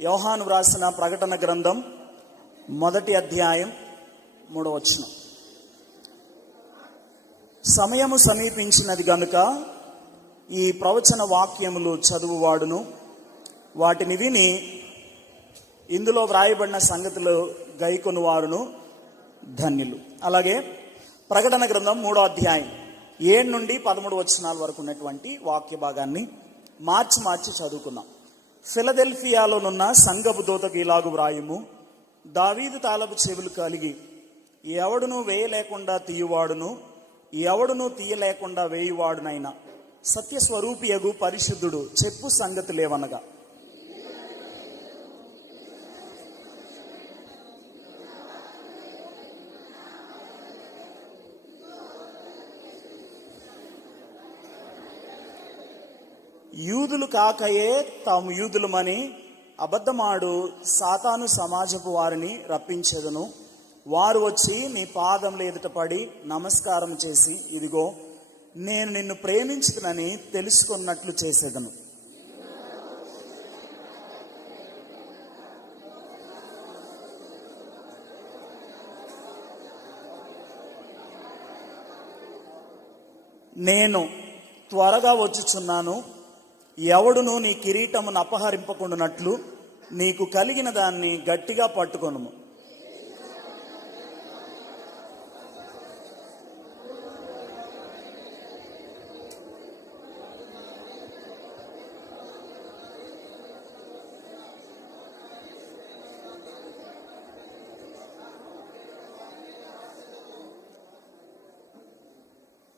యోహాను వ్రాసిన ప్రకటన గ్రంథం 1వ అధ్యాయం 3వ వచనం. సమయము సమీపించినది గనుక ఈ ప్రవచన వాక్యములు చదువువాడును వాటిని విని ఇందులో వ్రాయబడిన సంగతులు గైకొనువారును ధన్యులు. అలాగే ప్రకటన గ్రంథం 3వ అధ్యాయం 7 నుండి 13 వచనాల వరకు ఉన్నటువంటి వాక్య భాగాన్ని మార్చి చదువుకుందాం. ఫిలదెల్ఫియాలోనున్న సంఘపు దూతకు ఇలాగు వ్రాయుము, దావీదు తాళపు చెవులు కలిగి ఎవడును వేయలేకుండా తీయువాడును ఎవడును తీయలేకుండా వేయువాడునైనా సత్యస్వరూపియగు పరిశుద్ధుడు చెప్పు సంగతులేవనగా, యూదులు కాకయే తాము యూదులమని అబద్ధమాడు సాతాను సమాజపు వారిని రప్పించెదను. వారు వచ్చి నీ పాదముల ఎదుట పడి నమస్కారం చేసి, ఇదిగో నేను నిన్ను ప్రేమించుకునని తెలుసుకున్నట్లు చేసేదను. నేను త్వరగా వచ్చుచున్నాను. ఎవడును నీ కిరీటమును అపహరింపకుండానట్లు నీకు కలిగిన దాన్ని గట్టిగా పట్టుకొనుము.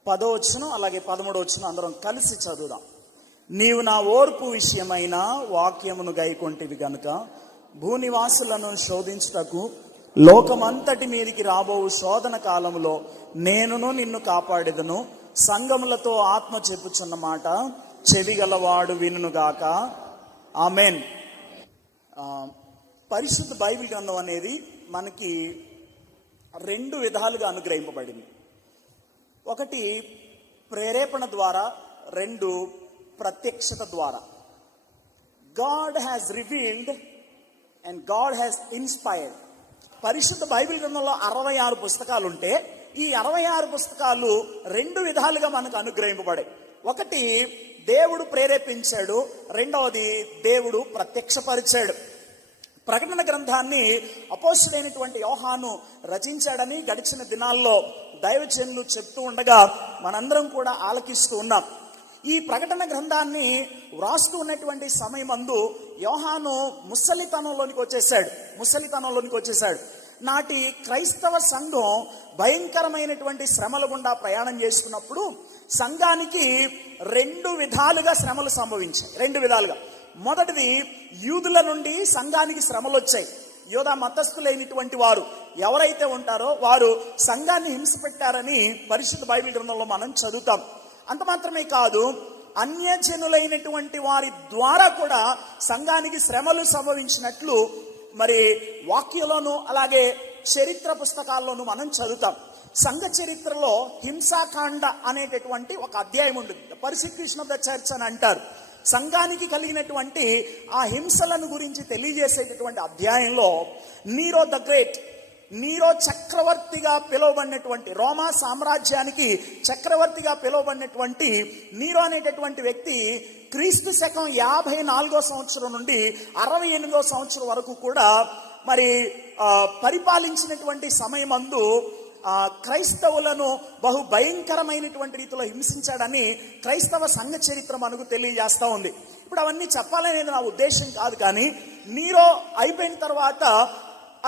పదో వచనం అలాగే 13వ వచనం అందరం కలిసి చదువుదాం. నీవు నా ఓర్పు విషయమైన వాక్యమును గైకొంటివి గనుక భూనివాసులను శోధించుటకు లోకమంతటి మీదికి రాబోవు శోధన కాలములో నేనును నిన్ను కాపాడెదను. సంఘములతో ఆత్మ చెప్పుచున్న మాట చెవిగలవాడు వినుగాక. ఆమెన్. పరిశుద్ధ బైబిల్ గ్రంథం అనేది మనకి 2 విధాలుగా అనుగ్రహింపబడింది. ఒకటి ప్రేరేపణ ద్వారా, 2 ప్రత్యక్షత ద్వారా. God has revealed and God has inspired. పరిశుద్ధ బైబిల్ గ్రంథంలో 66 పుస్తకాలు ఉంటే ఈ 66 పుస్తకాలు 2 విధాలుగా మనకు అనుగ్రహింపబడాయి. ఒకటి దేవుడు ప్రేరేపించాడు, రెండవది దేవుడు ప్రత్యక్షపరిచాడు. ప్రకటన గ్రంథాన్ని అపోస్తుడైనటువంటి యోహాను రచించాడని గడిచిన దినాల్లో దైవజనులు చెప్తూ ఉండగా మనందరం కూడా ఆలకిస్తూ ఉన్నాం. ఈ ప్రకటన గ్రంథాన్ని వ్రాస్తూ ఉన్నటువంటి సమయమందు యోహాను ముసలితనంలోనికి వచ్చేసాడు. నాటి క్రైస్తవ సంఘం భయంకరమైనటువంటి శ్రమల గుండా ప్రయాణం చేస్తున్నప్పుడు సంఘానికి 2 విధాలుగా శ్రమలు సంభవించాయి. 2 విధాలుగా. మొదటిది, యూదుల నుండి సంఘానికి శ్రమలు వచ్చాయి. యోధా మతస్థులైనటువంటి వారు ఎవరైతే ఉంటారో వారు సంఘాన్ని హింస పెట్టారని పరిశుద్ధ బైబిల్ గ్రంథంలో మనం చదువుతాం. అంత మాత్రమే కాదు, అన్యజనులైనటువంటి వారి ద్వారా కూడా సంఘానికి శ్రమలు సంభవించినట్లు మరి వాక్యంలోను అలాగే చరిత్ర పుస్తకాల్లోనూ మనం చదువుతాం. సంఘ చరిత్రలో హింసాకాండ అనేటటువంటి ఒక అధ్యాయం ఉంటుంది. పర్సిక్యూషన్ ఆఫ్ ద చర్చ్ అని అంటారు. సంఘానికి కలిగినటువంటి ఆ హింసలను గురించి తెలియజేసేటటువంటి అధ్యాయంలో నీరో ద గ్రేట్, నీరో చక్రవర్తిగా పిలువబడినటువంటి, రోమా సామ్రాజ్యానికి చక్రవర్తిగా పిలువబడినటువంటి నీరో అనేటటువంటి వ్యక్తి క్రీస్తు శకం 54వ సంవత్సరం నుండి 68వ సంవత్సరం వరకు కూడా మరి పరిపాలించినటువంటి సమయమందు క్రైస్తవులను బహు భయంకరమైనటువంటి రీతిలో హింసించాడని క్రైస్తవ సంఘ చరిత్ర మనకు తెలియజేస్తూ ఉంది. ఇప్పుడు అవన్నీ చెప్పాలనేది నా ఉద్దేశం కాదు, కానీ నీరో అయిపోయిన తర్వాత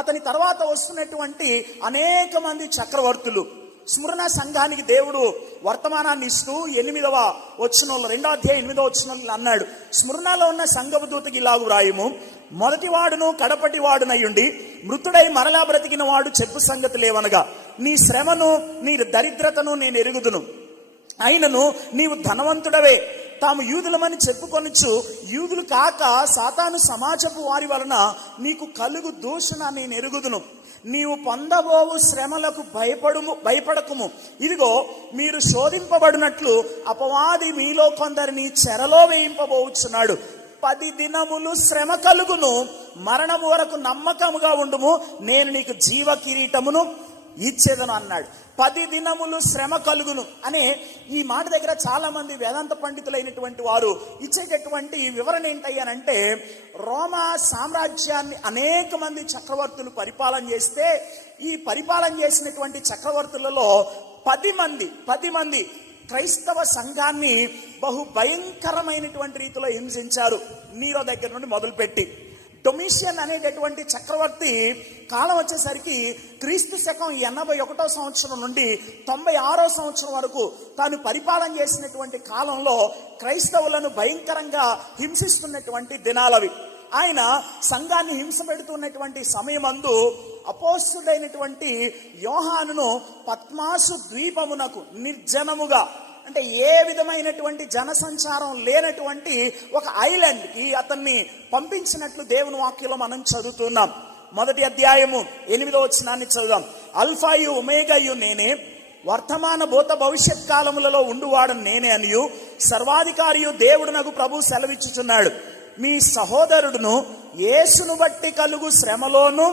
అతని తర్వాత వస్తున్నటువంటి అనేక మంది చక్రవర్తులు, స్మరణ సంఘానికి దేవుడు వర్తమానాన్ని ఇస్తూ 8వ వచనంలో 2వ అధ్యాయం 8వ వచనంలో అన్నాడు, స్మరణలో ఉన్న సంఘపు దూతకి ఇలాగు వ్రాయుము, మొదటివాడును కడపటివాడునయ్యుండి మృతుడై మరలా బ్రతికిన వాడు చెప్పు సంగతి లేవనగా, నీ శ్రమను నీ దరిద్రతను నేను ఎరుగుదును. అయినను నీవు ధనవంతుడవే, తాము యూదులమని చెప్పుకొనొచ్చు యూదులు కాక సాతాను సమాజపు వారి వలన నీకు కలుగు దూషణ నేను ఎరుగుదును. నీవు పొందబోవు శ్రమలకు భయపడకుము. ఇదిగో మీరు శోధింపబడినట్లు అపవాది మీలో కొందరిని చెరలో వేయింపబోచున్నాడు. 10 దినములు శ్రమ కలుగును, మరణము వరకు నమ్మకముగా ఉండుము, నేను నీకు జీవ కిరీటమును ఇచ్చేదను అన్నాడు. 10 దినములు శ్రమ కలుగును అనే ఈ మాట దగ్గర చాలా మంది వేదాంత పండితులైనటువంటి వారు ఇచ్చేటటువంటి వివరణ ఏంటయ్యానంటే, రోమా సామ్రాజ్యాన్ని అనేక మంది చక్రవర్తులు పరిపాలన చేస్తే, ఈ పరిపాలన చేసినటువంటి చక్రవర్తులలో 10 మంది క్రైస్తవ సంఘాన్ని బహు భయంకరమైనటువంటి రీతిలో హింసించారు. నీరో దగ్గర నుండి మొదలుపెట్టి డొమిషియన్ అనేటటువంటి చక్రవర్తి కాలం వచ్చేసరికి క్రీస్తు శకం 81వ సంవత్సరం నుండి 96వ సంవత్సరం వరకు తాను పరిపాలన చేసినటువంటి కాలంలో క్రైస్తవులను భయంకరంగా హింసిస్తున్నటువంటి దినాలవి. ఆయన సంఘాన్ని హింస పెడుతున్నటువంటి సమయమందు అపోస్తుడైనటువంటి యోహానును పద్మాసు ద్వీపమునకు నిర్జనముగా, అంటే ఏ విధమైనటువంటి జనసంచారం లేనటువంటి ఒక ఐలాండ్కి అతన్ని పంపించినట్లు దేవుని వాక్యంలో మనం చదువుతున్నాం. 1వ అధ్యాయము 8వ వచనాన్ని చదువుదాం. అల్ఫాయు ఒమేగాయు నేనే, వర్తమాన భూత భవిష్యత్ కాలములలో ఉండువాడు నేనే అనియు సర్వాధికారియు దేవుడునకు ప్రభు సెలవిచ్చుచున్నాడు. మీ సహోదరుడును యేసును బట్టి కలుగు శ్రమలోను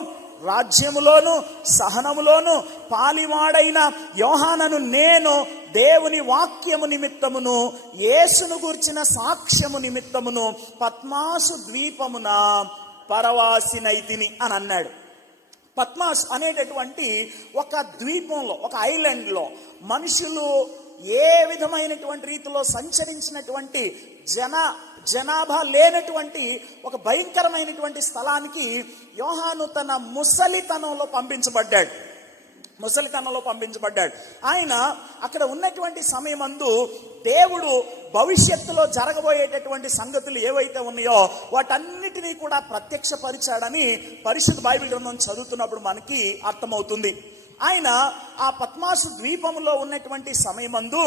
రాజ్యములోను సహనములోను పాలివాడైన యోహానను నేను దేవుని వాక్యము నిమిత్తమును యేసును గూర్చిన సాక్ష్యము నిమిత్తమును పద్మాసు ద్వీపమున పరవాసినైతిని అని అన్నాడు. పద్మాస్ అనేటటువంటి ఒక ద్వీపంలో, ఒక ఐలాండ్లో మనుషులు ఏ విధమైనటువంటి రీతిలో సంచరించినటువంటి జనాభా లేనటువంటి ఒక భయంకరమైనటువంటి స్థలానికి యోహాను తన ముసలితనంలో పంపించబడ్డాడు. ఆయన అక్కడ ఉన్నటువంటి సమయమందు దేవుడు భవిష్యత్తులో జరగబోయేటటువంటి సంగతులు ఏవైతే ఉన్నాయో వాటన్నిటినీ కూడా ప్రత్యక్షపరిచాడని పరిశుద్ధ బైబిల్ గ్రంథం చదువుతున్నప్పుడు మనకి అర్థమవుతుంది. ఆయన ఆ పద్మాసు ద్వీపంలో ఉన్నటువంటి సమయమందు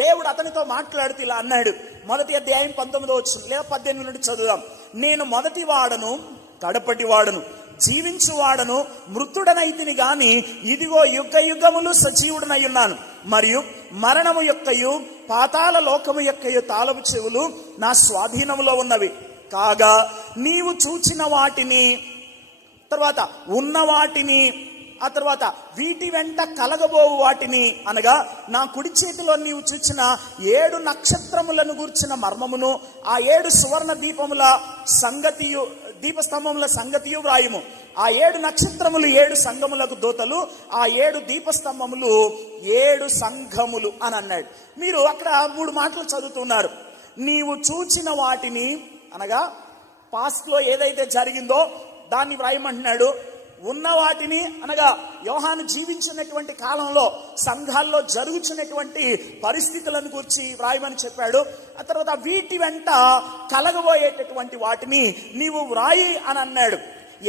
దేవుడు అతనితో మాట్లాడుతూ ఇలా అన్నాడు. 1వ అధ్యాయం 19వ వచనం లేదా 18 నుండి చదువుదాం. నేను మొదటి వాడను, కడపటి వాడను, జీవించువాడను, మృతుడనైతిని గాని ఇదిగో యుగ యుగములు సజీవుడనై ఉన్నాను. మరియు మరణము యొక్కయు పాతాళ లోకము యొక్కయు తాళపు చెవులు నా స్వాధీనములో ఉన్నవి. కాగా నీవు చూచిన వాటిని, తర్వాత ఉన్న వాటిని, ఆ తర్వాత వీటి వెంట కలగబోవు వాటిని, అనగా నా కుడి చేతిలో నీవు చూచిన 7 నక్షత్రములను గూర్చిన మర్మమును, ఆ 7 సువర్ణ దీపస్తంభముల సంగతియు వ్రాయుము. ఆ 7 నక్షత్రములు 7 సంఘములకు దూతలు, ఆ 7 దీపస్తంభములు 7 సంఘములు అని అన్నాడు. మీరు అక్కడ 3 మాటలు చదువుతున్నారు. నీవు చూచిన వాటిని అనగా పాస్ట్ లో ఏదైతే జరిగిందో దాన్ని వ్రాయమంటున్నాడు. ఉన్న వాటిని అనగా యోహాను జీవించినటువంటి కాలంలో సంఘాల్లో జరుగుతున్నటువంటి పరిస్థితులను గురించి వ్రాయమని చెప్పాడు. ఆ తర్వాత వీటి వెంట కలగబోయేటటువంటి వాటిని నీవు వ్రాయి అని అన్నాడు.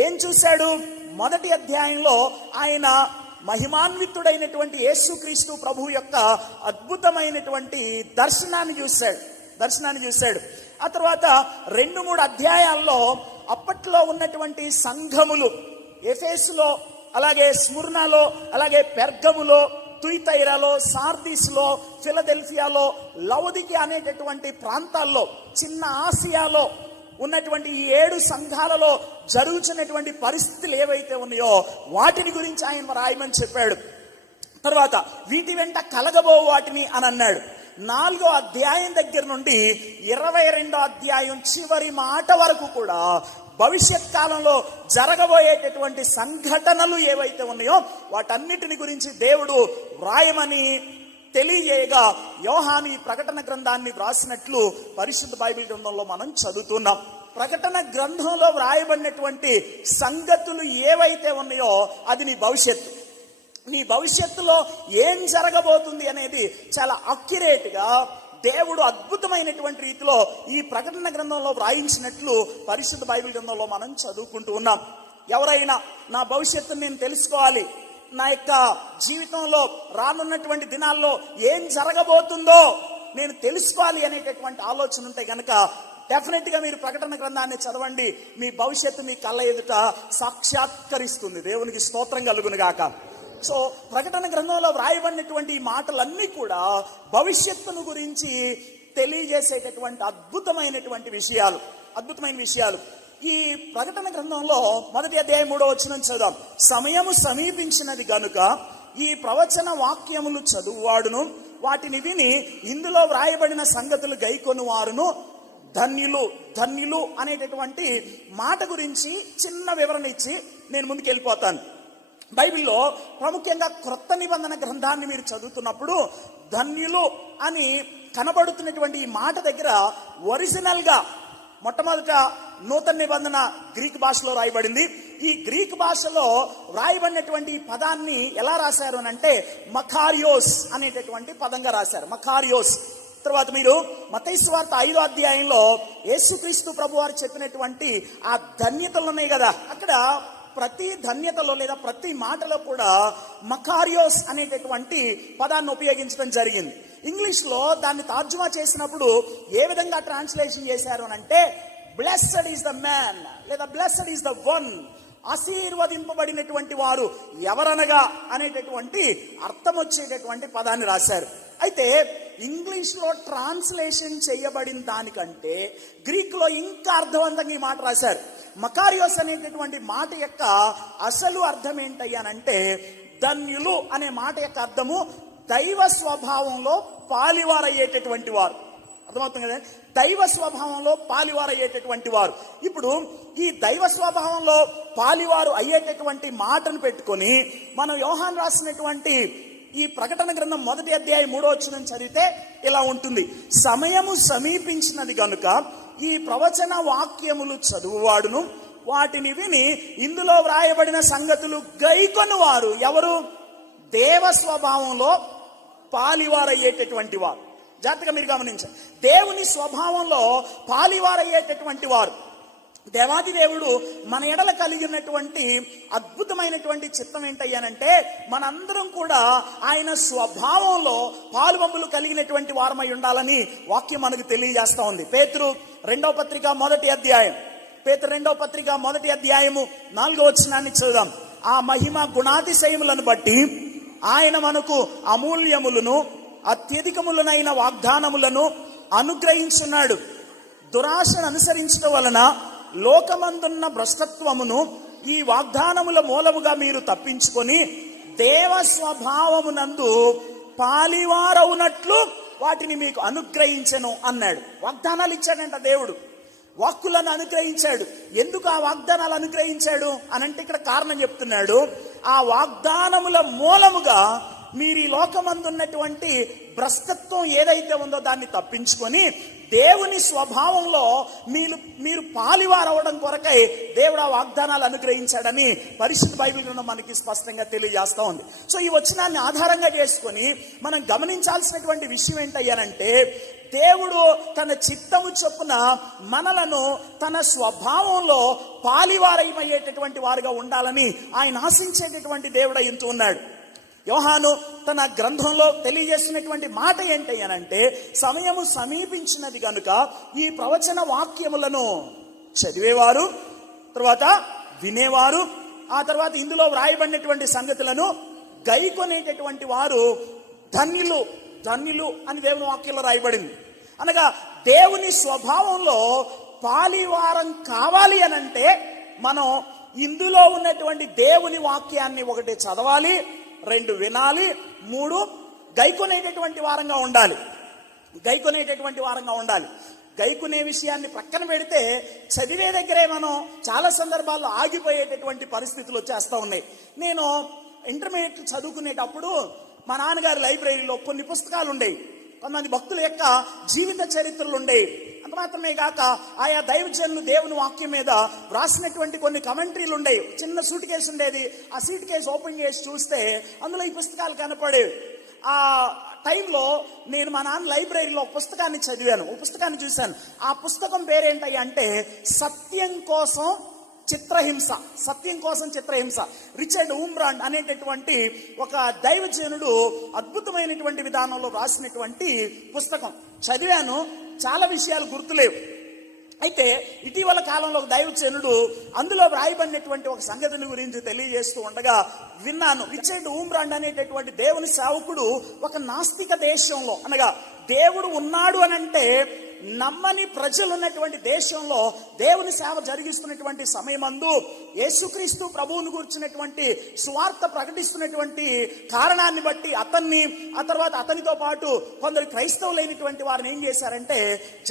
ఏం చూశాడు? 1వ అధ్యాయంలో ఆయన మహిమాన్వితుడైనటువంటి యేసుక్రీస్తు ప్రభు యొక్క అద్భుతమైనటువంటి దర్శనాన్ని చూశాడు. ఆ తర్వాత 2-3 అధ్యాయాల్లో అప్పట్లో ఉన్నటువంటి సంఘములు ఎఫెసులో, అలాగే స్ముర్నాలో, అలాగే పెర్గములో, తుయితైరాలో, సార్దీస్లో, ఫిలదెల్ఫియాలో, లవొదికియా అనేటటువంటి ప్రాంతాల్లో, చిన్న ఆసియాలో ఉన్నటువంటి ఈ 7 సంఘాలలో జరుగుతున్నటువంటి పరిస్థితులు ఏవైతే ఉన్నాయో వాటిని గురించి ఆయన రాయమని చెప్పాడు. తర్వాత వీటి వెంట కలగబో వాటిని అని అన్నాడు. 4వ అధ్యాయం దగ్గర నుండి 22వ అధ్యాయం చివరి మాట వరకు కూడా భవిష్యత్ కాలంలో జరగబోయేటటువంటి సంఘటనలు ఏవైతే ఉన్నాయో వాటన్నిటిని గురించి దేవుడు వ్రాయమని తెలియజేయగా యోహాను ఈ ప్రకటన గ్రంథాన్ని వ్రాసినట్లు పరిశుద్ధ బైబిల్ గ్రంథంలో మనం చదువుతున్నాం. ప్రకటన గ్రంథంలో వ్రాయబడినటువంటి సంగతులు ఏవైతే ఉన్నాయో అది నీ భవిష్యత్తులో ఏం జరగబోతుంది అనేది చాలా అక్యురేట్గా దేవుడు అద్భుతమైనటువంటి రీతిలో ఈ ప్రకటన గ్రంథంలో వ్రాయించినట్లు పరిశుద్ధ బైబిల్ గ్రంథంలో మనం చదువుకుంటూ ఉన్నాం. ఎవరైనా నా భవిష్యత్తును నేను తెలుసుకోవాలి, నా యొక్క జీవితంలో రానున్నటువంటి దినాల్లో ఏం జరగబోతుందో నేను తెలుసుకోవాలి అనేటటువంటి ఆలోచన ఉంటే కనుక డెఫినెట్ గా మీరు ప్రకటన గ్రంథాన్ని చదవండి. మీ భవిష్యత్తు మీ కళ్ళ ఎదుట సాక్షాత్కరిస్తుంది. దేవునికి స్తోత్రం కలుగును గాక. సో ప్రకటన గ్రంథంలో వ్రాయబడినటువంటి ఈ మాటలన్నీ కూడా భవిష్యత్తును గురించి తెలియజేసేటటువంటి అద్భుతమైనటువంటి విషయాలు. అద్భుతమైన విషయాలు. ఈ ప్రకటన గ్రంథంలో 1వ అధ్యాయం 3వ వచనం చదుదాం. సమయము సమీపించినది గనుక ఈ ప్రవచన వాక్యములు చదువువాడును వాటిని విని ఇందులో వ్రాయబడిన సంగతులు గైకొను వారును ధన్యులు. ధన్యులు అనేటటువంటి మాట గురించి చిన్న వివరణ ఇచ్చి నేను ముందుకు వెళ్ళిపోతాను. బైబిల్లో ప్రాముఖ్యంగా క్రొత్త నిబంధన గ్రంథాన్ని మీరు చదువుతున్నప్పుడు ధన్యులు అని కనబడుతున్నటువంటి ఈ మాట దగ్గర ఒరిజినల్ గా మొట్టమొదట నూతన నిబంధన గ్రీక్ భాషలో రాయబడింది. ఈ గ్రీక్ భాషలో రాయబడినటువంటి ఈ పదాన్ని ఎలా రాశారు అని అంటే మకారియోస్ అనేటటువంటి పదంగా రాశారు. మకారియోస్. తర్వాత మీరు మత్తయి సువార్త 5వ అధ్యాయంలో యేసుక్రీస్తు ప్రభు వారు చెప్పినటువంటి ఆ ధన్యతలు ఉన్నాయి కదా, అక్కడ ప్రతి ధన్యతలో లేదా ప్రతి మాటలో కూడా మకారియోస్ అనేటటువంటి పదాన్ని ఉపయోగించడం జరిగింది. ఇంగ్లీష్లో దాన్ని తర్జుమా చేసినప్పుడు ఏ విధంగా ట్రాన్స్లేషన్ చేశారు అని అంటే బ్లెస్డ్ ఈస్ ద మ్యాన్ లేదా బ్లెస్డ్ ఈస్ ద వన్, ఆశీర్వదింపబడినటువంటి వారు ఎవరనగా అనేటటువంటి అర్థం వచ్చేటటువంటి పదాన్ని రాశారు. అయితే ఇంగ్లీష్లో ట్రాన్స్లేషన్ చేయబడిన దానికంటే గ్రీక్లో ఇంకా అర్థవంతంగా ఈ మాట రాశారు. మకారియోస్ అనేటటువంటి మాట యొక్క అసలు అర్థం ఏంటయ్యానంటే ధన్యులు అనే మాట యొక్క అర్థము దైవ స్వభావంలో పాలివారయ్యేటటువంటి వారు. అర్థమవుతుంది కదా, దైవ స్వభావంలో పాలివారు అయ్యేటటువంటి వారు. ఇప్పుడు ఈ దైవ స్వభావంలో పాలివారు అయ్యేటటువంటి మాటను పెట్టుకొని మనం యోహాను రాసినటువంటి ఈ ప్రకటన గ్రంథం 1వ అధ్యాయం 3వ వచనం చదివితే ఇలా ఉంటుంది. సమయము సమీపించినది గనుక ఈ ప్రవచన వాక్యములు చదువువాడును వాటిని విని ఇందులో వ్రాయబడిన సంగతులు గైకొను వారు ఎవరు? దేవ స్వభావంలో పాలివారయ్యేటటువంటి వారు. జాగ్రత్తగా మీరు గమనించారు. దేవుని స్వభావంలో పాలివారయ్యేటటువంటి వారు. దేవాది దేవుడు మన ఎడల కలిగి ఉన్నటువంటి అద్భుతమైనటువంటి చిత్తం ఏంటయ్యానంటే మనందరం కూడా ఆయన స్వభావంలో పాలుబంపులు కలిగినటువంటి వారమై ఉండాలని వాక్యం మనకు తెలియజేస్తా ఉంది. పేతురు 2వ పత్రిక 1వ అధ్యాయం, పేతురు 2వ పత్రిక 1వ అధ్యాయము 4వ వచనాన్ని చదువుదాం. ఆ మహిమ గుణాతిశయములను బట్టి ఆయన మనకు అమూల్యములను అత్యధికములనైన వాగ్దానములను అనుగ్రహించున్నాడు. దురాశను అనుసరించడం వలన లోకమందున్న భ్రష్టత్వమును ఈ వాగ్దానముల మూలముగా మీరు తప్పించుకొని దేవ స్వభావమునందు పాలివారవునట్లు వాటిని మీకు అనుగ్రహించెను అన్నాడు. వాగ్దానాలు ఇచ్చాడంట దేవుడు, వాక్కులను అనుగ్రహించాడు. ఎందుకు ఆ వాగ్దానాలు అనుగ్రహించాడు అనంటే ఇక్కడ కారణం చెప్తున్నాడు. ఆ వాగ్దానముల మూలముగా మీరు ఈ లోకమందున్నటువంటి భ్రష్టత్వం ఏదైతే ఉందో దాన్ని తప్పించుకొని దేవుని స్వభావంలో మీరు పాలివారవడం కొరకై దేవుడు ఆ వాగ్దానాలు అనుగ్రహించాడని పరిశుద్ధ బైబిల్ గ్రంథం మనకి స్పష్టంగా తెలియజేస్తా ఉంది. సో ఈ వచనాన్ని ఆధారంగా చేసుకొని మనం గమనించాల్సినటువంటి విషయం ఏంటయ్యానంటే దేవుడు తన చిత్తము చొప్పున మనలను తన స్వభావంలో పాలివారమయ్యేటటువంటి వారుగా ఉండాలని ఆయన ఆశించేటటువంటి దేవుడు అయింటూ ఉన్నాడు. యోహాను తన గ్రంథంలో తెలియజేసినటువంటి మాట ఏంటయ్యానంటే సమయము సమీపించినది కనుక ఈ ప్రవచన వాక్యములను చదివేవారు, తర్వాత వినేవారు, ఆ తర్వాత ఇందులో వ్రాయబడినటువంటి సంగతులను గైకొనేటటువంటి వారు ధన్యులు. ధన్యులు అని దేవుని వాక్యంలో రాయబడింది. అనగా దేవుని స్వభావంలో పాలివారం కావాలి అనంటే మనం ఇందులో ఉన్నటువంటి దేవుని వాక్యాన్ని 1 చదవాలి, 2 వినాలి, 3 గైకొనేటటువంటి వారంగా ఉండాలి. గైకొనేటటువంటి వారంగా ఉండాలి. గైకొనే విషయాన్ని ప్రక్కన పెడితే చదివే దగ్గరే మనం చాలా సందర్భాల్లో ఆగిపోయేటటువంటి పరిస్థితులు వచ్చేస్తూ ఉన్నాయి. నేను ఇంటర్మీడియట్ చదువుకునేటప్పుడు మా నాన్నగారి లైబ్రరీలో కొన్ని పుస్తకాలు ఉండేవి. కొంతమంది భక్తుల యొక్క జీవిత చరిత్రలు ఉండేవి. అంత మాత్రమే కాక ఆయా దైవజనులు దేవుని వాక్యం మీద వ్రాసినటువంటి కొన్ని కమెంటరీలు ఉండేవి. చిన్న సూట్ కేసు ఉండేది. ఆ సూట్ కేసు ఓపెన్ చేసి చూస్తే అందులో ఈ పుస్తకాలు కనపడేవి. ఆ టైంలో నేను మా నాన్న లైబ్రరీలో ఒక పుస్తకాన్ని చదివాను, ఒక పుస్తకాన్ని చూశాను. ఆ పుస్తకం పేరేంటయ్యా అంటే సత్యం కోసం చిత్రహింస. సత్యం కోసం చిత్రహింస. రిచర్డ్ ఊమ్రాండ్ అనేటటువంటి ఒక దైవజనుడు అద్భుతమైనటువంటి విధానంలో రాసినటువంటి పుస్తకం చదివాను. చాలా విషయాలు గుర్తులేవు. అయితే ఇటీవల కాలంలో ఒక దైవజనుడు అందులో వ్రాయబడినటువంటి ఒక సంగతిని గురించి తెలియజేస్తూ ఉండగా విన్నాను. రిచర్డ్ ఊమ్రాండ్ అనేటటువంటి దేవుని సేవకుడు ఒక నాస్తిక దేశంలో, అనగా దేవుడు ఉన్నాడు అనంటే నమ్మని ప్రజలు ఉన్నటువంటి దేశంలో దేవుని సేవ జరిగిస్తున్నటువంటి సమయమందు యేసుక్రీస్తు ప్రభువును గురించినటువంటి సువార్త ప్రకటిస్తున్నటువంటి కారణాన్ని బట్టి అతన్ని, ఆ తర్వాత అతనితో పాటు కొందరు క్రైస్తవులైనటువంటి వారిని ఏం చేశారంటే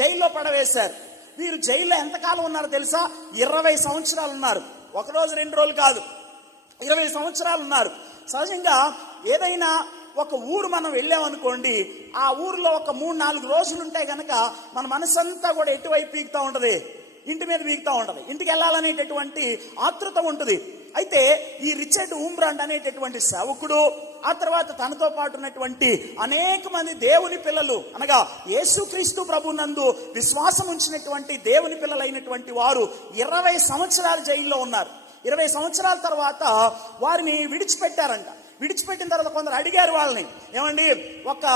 జైల్లో పడవేశారు. వీరు జైల్లో ఎంతకాలం ఉన్నారో తెలుసా? 20 సంవత్సరాలు ఉన్నారు. ఒక రోజు 2 రోజులు కాదు, 20 సంవత్సరాలు ఉన్నారు. సహజంగా ఏదైనా ఒక ఊరు మనం వెళ్ళామనుకోండి, ఆ ఊరిలో ఒక 3-4 రోజులు ఉంటే గనక మన మనసంతా కూడా ఎటువైపు పీకుతూ ఉంటుంది, ఇంటి మీద పీకుతూ ఉంటుంది, ఇంటికి వెళ్ళాలనేటటువంటి ఆతృత ఉంటుంది. అయితే ఈ రిచర్డ్ ఊంబ్రాండ్ అనేటటువంటి సేవకుడు, ఆ తర్వాత తనతో పాటు ఉన్నటువంటి అనేక మంది దేవుని పిల్లలు, అనగా యేసుక్రీస్తు ప్రభునందు విశ్వాసం ఉంచినటువంటి దేవుని పిల్లలైనటువంటి వారు 20 సంవత్సరాలు జైల్లో ఉన్నారు. 20 సంవత్సరాల తర్వాత వారిని విడిచిపెట్టారంట. విడిచిపెట్టిన తర్వాత కొందరు అడిగారు వాళ్ళని, ఏమండి ఒక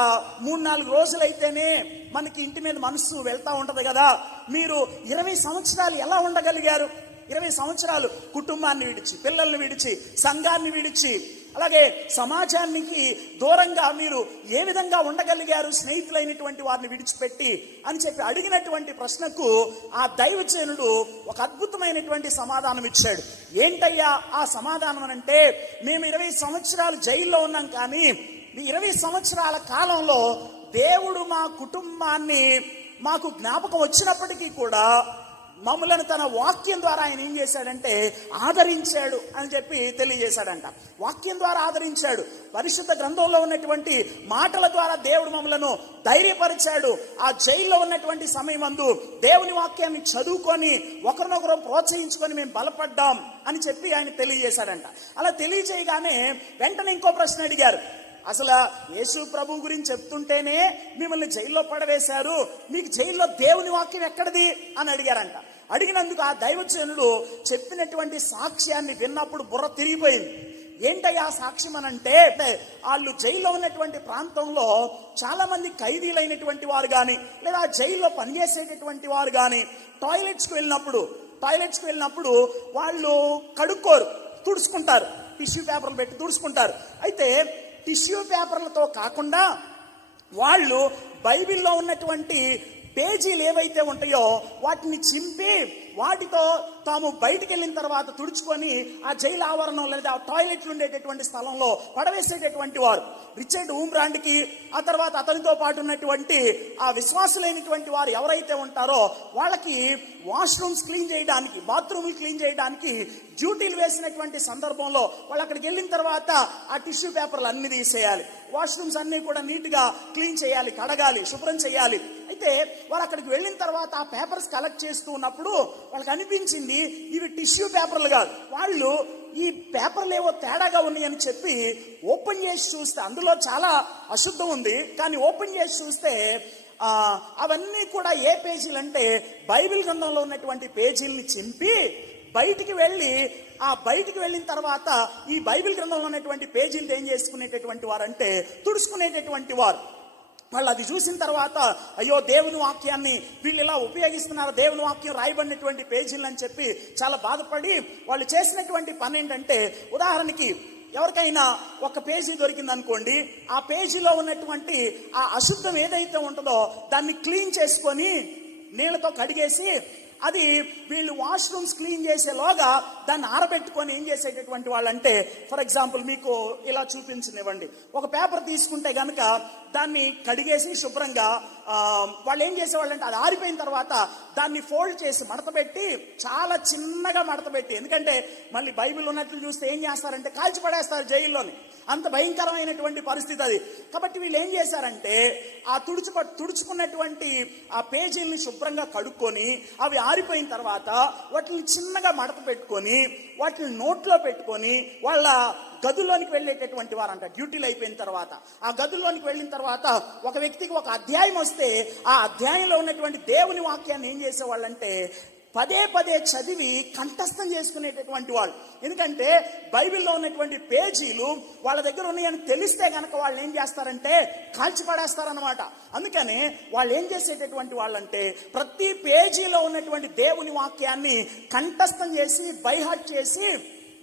3-4 రోజులైతేనే మనకి ఇంటి మీద మనసు వెళ్తా ఉంటది కదా, మీరు 20 సంవత్సరాలు ఎలా ఉండగలిగారు? 20 సంవత్సరాలు కుటుంబాన్ని విడిచి, పిల్లల్ని విడిచి, సంఘాన్ని విడిచి, అలాగే సమాజానికి దూరంగా మీరు ఏ విధంగా ఉండగలిగారు, స్నేహితులైనటువంటి వారిని విడిచిపెట్టి అని చెప్పి అడిగినటువంటి ప్రశ్నకు ఆ దైవజనుడు ఒక అద్భుతమైనటువంటి సమాధానం ఇచ్చాడు. ఏంటయ్యా ఆ సమాధానం అంటే, మేము 20 సంవత్సరాలు జైల్లో ఉన్నాం, కానీ ఈ 20 సంవత్సరాల కాలంలో దేవుడు మా కుటుంబాన్ని మాకు జ్ఞాపకం వచ్చినప్పటికీ కూడా మమ్మలను తన వాక్యం ద్వారా ఆయన ఏం చేశాడంటే ఆదరించాడు అని చెప్పి తెలియజేశాడంట. వాక్యం ద్వారా ఆదరించాడు. పరిశుద్ధ గ్రంథంలో ఉన్నటువంటి మాటల ద్వారా దేవుడు మమ్మలను ధైర్యపరిచాడు. ఆ జైల్లో ఉన్నటువంటి సమయమందు దేవుని వాక్యాన్ని చదువుకొని ఒకరినొకరు ప్రోత్సహించుకొని మేము బలపడ్డాం అని చెప్పి ఆయన తెలియజేశాడంట. అలా తెలియజేయగానే వెంటనే ఇంకో ప్రశ్న అడిగారు. అసలు యేసు ప్రభు గురించి చెప్తుంటేనే మిమ్మల్ని జైల్లో పడవేశారు, మీకు జైల్లో దేవుని వాక్యం ఎక్కడిది అని అడిగారంట. అడిగినందుకు ఆ దైవజనుడు చెప్పినటువంటి సాక్ష్యాన్ని విన్నప్పుడు బుర్ర తిరిగిపోయింది. ఏంటయ్యా సాక్ష్యం అని అంటే, వాళ్ళు జైల్లో ఉన్నటువంటి ప్రాంతంలో చాలా మంది ఖైదీలైనటువంటి వారు కానీ, లేదా జైల్లో పనిచేసేటటువంటి వారు కానీ టాయిలెట్స్కి వెళ్ళినప్పుడు వాళ్ళు కడుక్కోరు, తుడుచుకుంటారు, టిష్యూ పేపర్లు పెట్టి తుడుచుకుంటారు. అయితే టిష్యూ పేపర్లతో కాకుండా వాళ్ళు బైబిల్లో ఉన్నటువంటి పేజీలు ఏవైతే ఉంటాయో వాటిని చింపి వాటితో తాము బయటికి వెళ్ళిన తర్వాత తుడుచుకొని ఆ జైలు ఆవరణం లేదా ఆ టాయిలెట్లు ఉండేటటువంటి స్థలంలో పడవేసేటటువంటి వారు. రిచర్డ్ ఊంబ్రాండ్కి, ఆ తర్వాత అతనితో పాటు ఉన్నటువంటి ఆ విశ్వాసులైనటువంటి వారు ఎవరైతే ఉంటారో వాళ్ళకి వాష్రూమ్స్ క్లీన్ చేయడానికి, బాత్రూమ్లు క్లీన్ చేయడానికి డ్యూటీలు వేసినటువంటి సందర్భంలో వాళ్ళు అక్కడికి వెళ్ళిన తర్వాత ఆ టిష్యూ పేపర్లు అన్ని తీసేయాలి, వాష్రూమ్స్ అన్ని కూడా నీట్గా క్లీన్ చేయాలి, కడగాలి, శుభ్రం చేయాలి. అయితే వారు అక్కడికి వెళ్ళిన తర్వాత ఆ పేపర్స్ కలెక్ట్ చేస్తూ ఉన్నప్పుడు వాళ్ళకి అనిపించింది ఇవి టిష్యూ పేపర్లు కాదు, వాళ్ళు ఈ పేపర్లు ఏవో తేడాగా ఉన్నాయని చెప్పి ఓపెన్ చేసి చూస్తే అందులో చాలా అశుద్ధం ఉంది. కానీ ఓపెన్ చేసి చూస్తే అవన్నీ కూడా ఏ పేజీలు అంటే బైబిల్ గ్రంథంలో ఉన్నటువంటి పేజీల్ని చింపి బయటికి వెళ్ళిన తర్వాత ఈ బైబిల్ గ్రంథంలో ఉన్నటువంటి పేజీలు ఏం చేసుకునేటటువంటి వారు అంటే తుడుచుకునేటటువంటి వారు. వాళ్ళు అది చూసిన తర్వాత అయ్యో దేవుని వాక్యాన్ని వీళ్ళు ఇలా ఉపయోగిస్తున్నారు, దేవుని వాక్యం రాయబడినటువంటి పేజీలు అని చెప్పి చాలా బాధపడి వాళ్ళు చేసినటువంటి పని ఏంటంటే, ఉదాహరణకి ఎవరికైనా ఒక పేజీ దొరికింది అనుకోండి, ఆ పేజీలో ఉన్నటువంటి ఆ అశుద్ధం ఏదైతే ఉంటుందో దాన్ని క్లీన్ చేసుకొని నీళ్ళతో కడిగేసి అది వీళ్ళు వాష్రూమ్స్ క్లీన్ చేసేలోగా దాన్ని ఆరబెట్టుకొని ఏం చేసేటటువంటి వాళ్ళంటే, ఫర్ ఎగ్జాంపుల్ మీకు ఇలా చూపించనివ్వండి, ఒక పేపర్ తీసుకుంటే కనుక దాన్ని కడిగేసి శుభ్రంగా వాళ్ళు ఏం చేసేవాళ్ళంటే అది ఆరిపోయిన తర్వాత దాన్ని ఫోల్డ్ చేసి మడతపెట్టి, చాలా చిన్నగా మడతపెట్టి, ఎందుకంటే మళ్ళీ బైబిల్ ఉన్నట్లు చూస్తే ఏం చేస్తారంటే కాల్చి పడేస్తారు జైల్లోని, అంత భయంకరమైనటువంటి పరిస్థితి అది. కాబట్టి వీళ్ళు ఏం చేశారంటే ఆ తుడుచుకున్నటువంటి ఆ పేజీల్ని శుభ్రంగా కడుక్కొని అవి ఆరిపోయిన తర్వాత వాటిని చిన్నగా మడత పెట్టుకొని వాటిని నోట్లో పెట్టుకొని వాళ్ళ గదుల్లోనికి వెళ్ళేటటువంటి వారంట. డ్యూటీలు అయిపోయిన తర్వాత ఆ గదుల్లోనికి వెళ్ళిన తర్వాత ఒక వ్యక్తికి ఒక అధ్యాయం వస్తే ఆ అధ్యాయంలో ఉన్నటువంటి దేవుని వాక్యాన్ని ఏం చేసేవాళ్ళంటే పదే చదివి కంఠస్థం చేసుకునేటటువంటి వాళ్ళు. ఎందుకంటే బైబిల్లో ఉన్నటువంటి పేజీలు వాళ్ళ దగ్గర ఉన్నాయని తెలిస్తే కనుక వాళ్ళు ఏం చేస్తారంటే కాల్చి పడేస్తారనమాట. అందుకనే వాళ్ళు ఏం చేసేటటువంటి వాళ్ళంటే ప్రతి పేజీలో ఉన్నటువంటి దేవుని వాక్యాన్ని కంఠస్థం చేసి బైహార్ట్ చేసి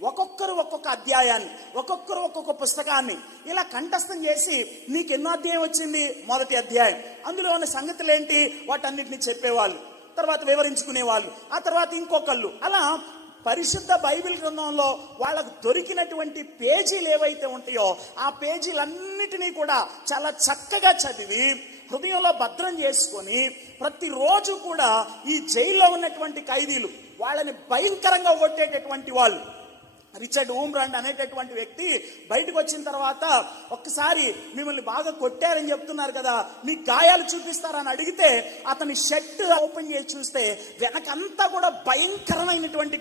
ఒక్కొక్కరు ఒక్కొక్క అధ్యాయాన్ని, ఒక్కొక్కరు ఒక్కొక్క పుస్తకాన్ని ఇలా కంఠస్థం చేసి నీకు ఎన్నో అధ్యాయం వచ్చింది, మొదటి అధ్యాయం, అందులో ఉన్న సంగతులు ఏంటి వాటన్నిటిని చెప్పేవాళ్ళు, తర్వాత వివరించుకునేవాళ్ళు, ఆ తర్వాత ఇంకొకళ్ళు. అలా పరిశుద్ధ బైబిల్ గ్రంథంలో వాళ్ళకు దొరికినటువంటి పేజీలు ఏవైతే ఉంటాయో ఆ పేజీలన్నిటినీ కూడా చాలా చక్కగా చదివి హృదయంలో భద్రం చేసుకొని ప్రతిరోజు కూడా ఈ జైల్లో ఉన్నటువంటి ఖైదీలు, వాళ్ళని భయంకరంగా కొట్టేటటువంటి వాళ్ళు, రిచర్డ్ ఊమ్రాండ్ అనేటటువంటి వ్యక్తి బయటకు వచ్చిన తర్వాత ఒక్కసారి మిమ్మల్ని బాగా కొట్టారని చెప్తున్నారు కదా, మీ గాయాలు చూపిస్తారని అడిగితే అతని షర్ట్ ఓపెన్ చేసి చూస్తే వెనకంతా కూడా భయంకరమైనటువంటి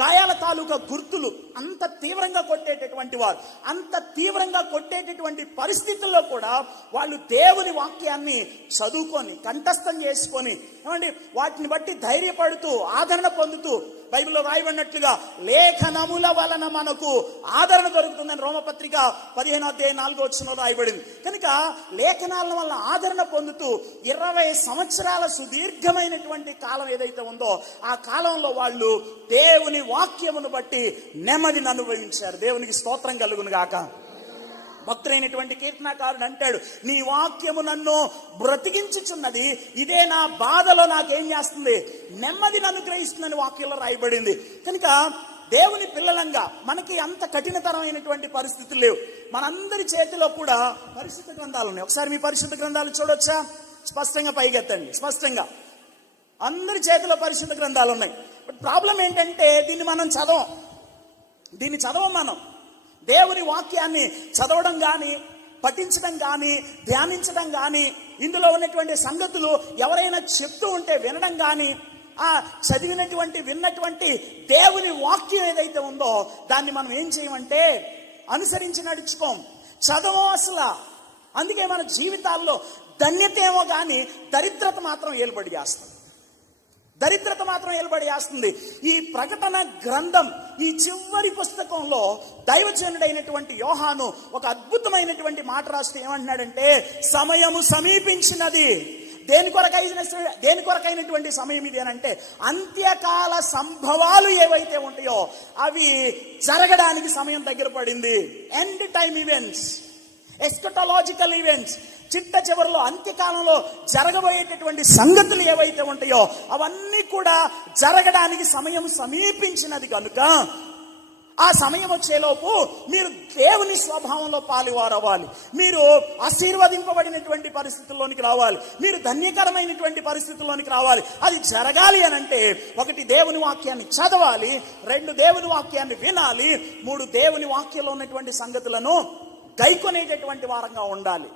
గాయాల తాలూకా గుర్తులు. అంత తీవ్రంగా కొట్టేటటువంటి వారు, అంత తీవ్రంగా కొట్టేటటువంటి పరిస్థితుల్లో కూడా వాళ్ళు దేవుని వాక్యాన్ని చదువుకొని కంఠస్థం చేసుకొని ఏమండి వాటిని బట్టి ధైర్యపడుతూ ఆదరణ పొందుతూ, బైబిల్లో రాయబడినట్లుగా లేఖనముల వలన మనకు ఆదరణ దొరుకుతుందని రోమపత్రిక 15:4 రాయబడింది. కనుక లేఖనాల వల్ల ఆదరణ పొందుతూ 20 సంవత్సరాల సుదీర్ఘమైనటువంటి కాలం ఏదైతే ఉందో ఆ కాలంలో వాళ్ళు దేవుని వాక్యమును బట్టి నెమ్మదిని అనుభవించారు. దేవునికి స్తోత్రం కలుగును గాక. భక్తుడైనటువంటి కీర్తనాకారుడు అంటాడు, నీ వాక్యము నన్ను బ్రతికించుచున్నది, ఇదే నా బాధలో నాకేం చేస్తుంది, నెమ్మదిని అనుగ్రహిస్తుందని వాక్యంలో రాయబడింది. కనుక దేవుని పిల్లలంగా మనకి అంత కఠినతరమైనటువంటి పరిస్థితులు లేవు. మనందరి చేతిలో కూడా పరిశుద్ధ గ్రంథాలు ఉన్నాయి. ఒకసారి మీ పరిశుద్ధ గ్రంథాలు చూడొచ్చా? స్పష్టంగా పైకెత్తండి. స్పష్టంగా అందరి చేతిలో పరిశుద్ధ గ్రంథాలు ఉన్నాయి. బట్ ప్రాబ్లం ఏంటంటే దీన్ని చదవం మనం. దేవుని వాక్యాన్ని చదవడం కానీ, పఠించడం కానీ, ధ్యానించడం కానీ, ఇందులో ఉన్నటువంటి సంగతులు ఎవరైనా చెప్తూ ఉంటే వినడం కానీ, ఆ విన్నటువంటి దేవుని వాక్యం ఏదైతే ఉందో దాన్ని మనం ఏం చేయమంటే అనుసరించి నడుచుకోం, చదవం అసలు. అందుకే మన జీవితాల్లో ధన్యత ఏమో కానీ దరిద్రత మాత్రం ఏలుబడి చేస్తుంది. ఈ ప్రకటన గ్రంథం ఈ చివరి పుస్తకంలో దైవజనుడైనటువంటి యోహాను ఒక అద్భుతమైనటువంటి మాట రాస్తూ ఏమంటున్నాడంటే, సమయము సమీపించినది. దేని కొరకైనటువంటి సమయం ఇది అంటే అంత్యకాల సంభవాలు ఏవైతే ఉంటాయో అవి జరగడానికి సమయం దగ్గర పడింది. ఎండ్ టైమ్ ఈవెంట్స్, ఎస్కటాలజికల్ ఈవెంట్స్, చిట్ట చివరిలో అంత్యకాలంలో జరగబోయేటటువంటి సంగతులు ఏవైతే ఉంటాయో అవన్నీ కూడా జరగడానికి సమయం సమీపించినది. కనుక ఆ సమయం వచ్చేలోపు మీరు దేవుని స్వభావంలో పాలువారవ్వాలి, మీరు ఆశీర్వదింపబడినటువంటి పరిస్థితుల్లోనికి రావాలి, మీరు ధన్యకరమైనటువంటి పరిస్థితుల్లోనికి రావాలి. అది జరగాలి అని అంటే 1 దేవుని వాక్యాన్ని చదవాలి, 2 దేవుని వాక్యాన్ని వినాలి, 3 దేవుని వాక్యంలో ఉన్నటువంటి సంగతులను గైకొనేటటువంటి వారంగా ఉండాలి.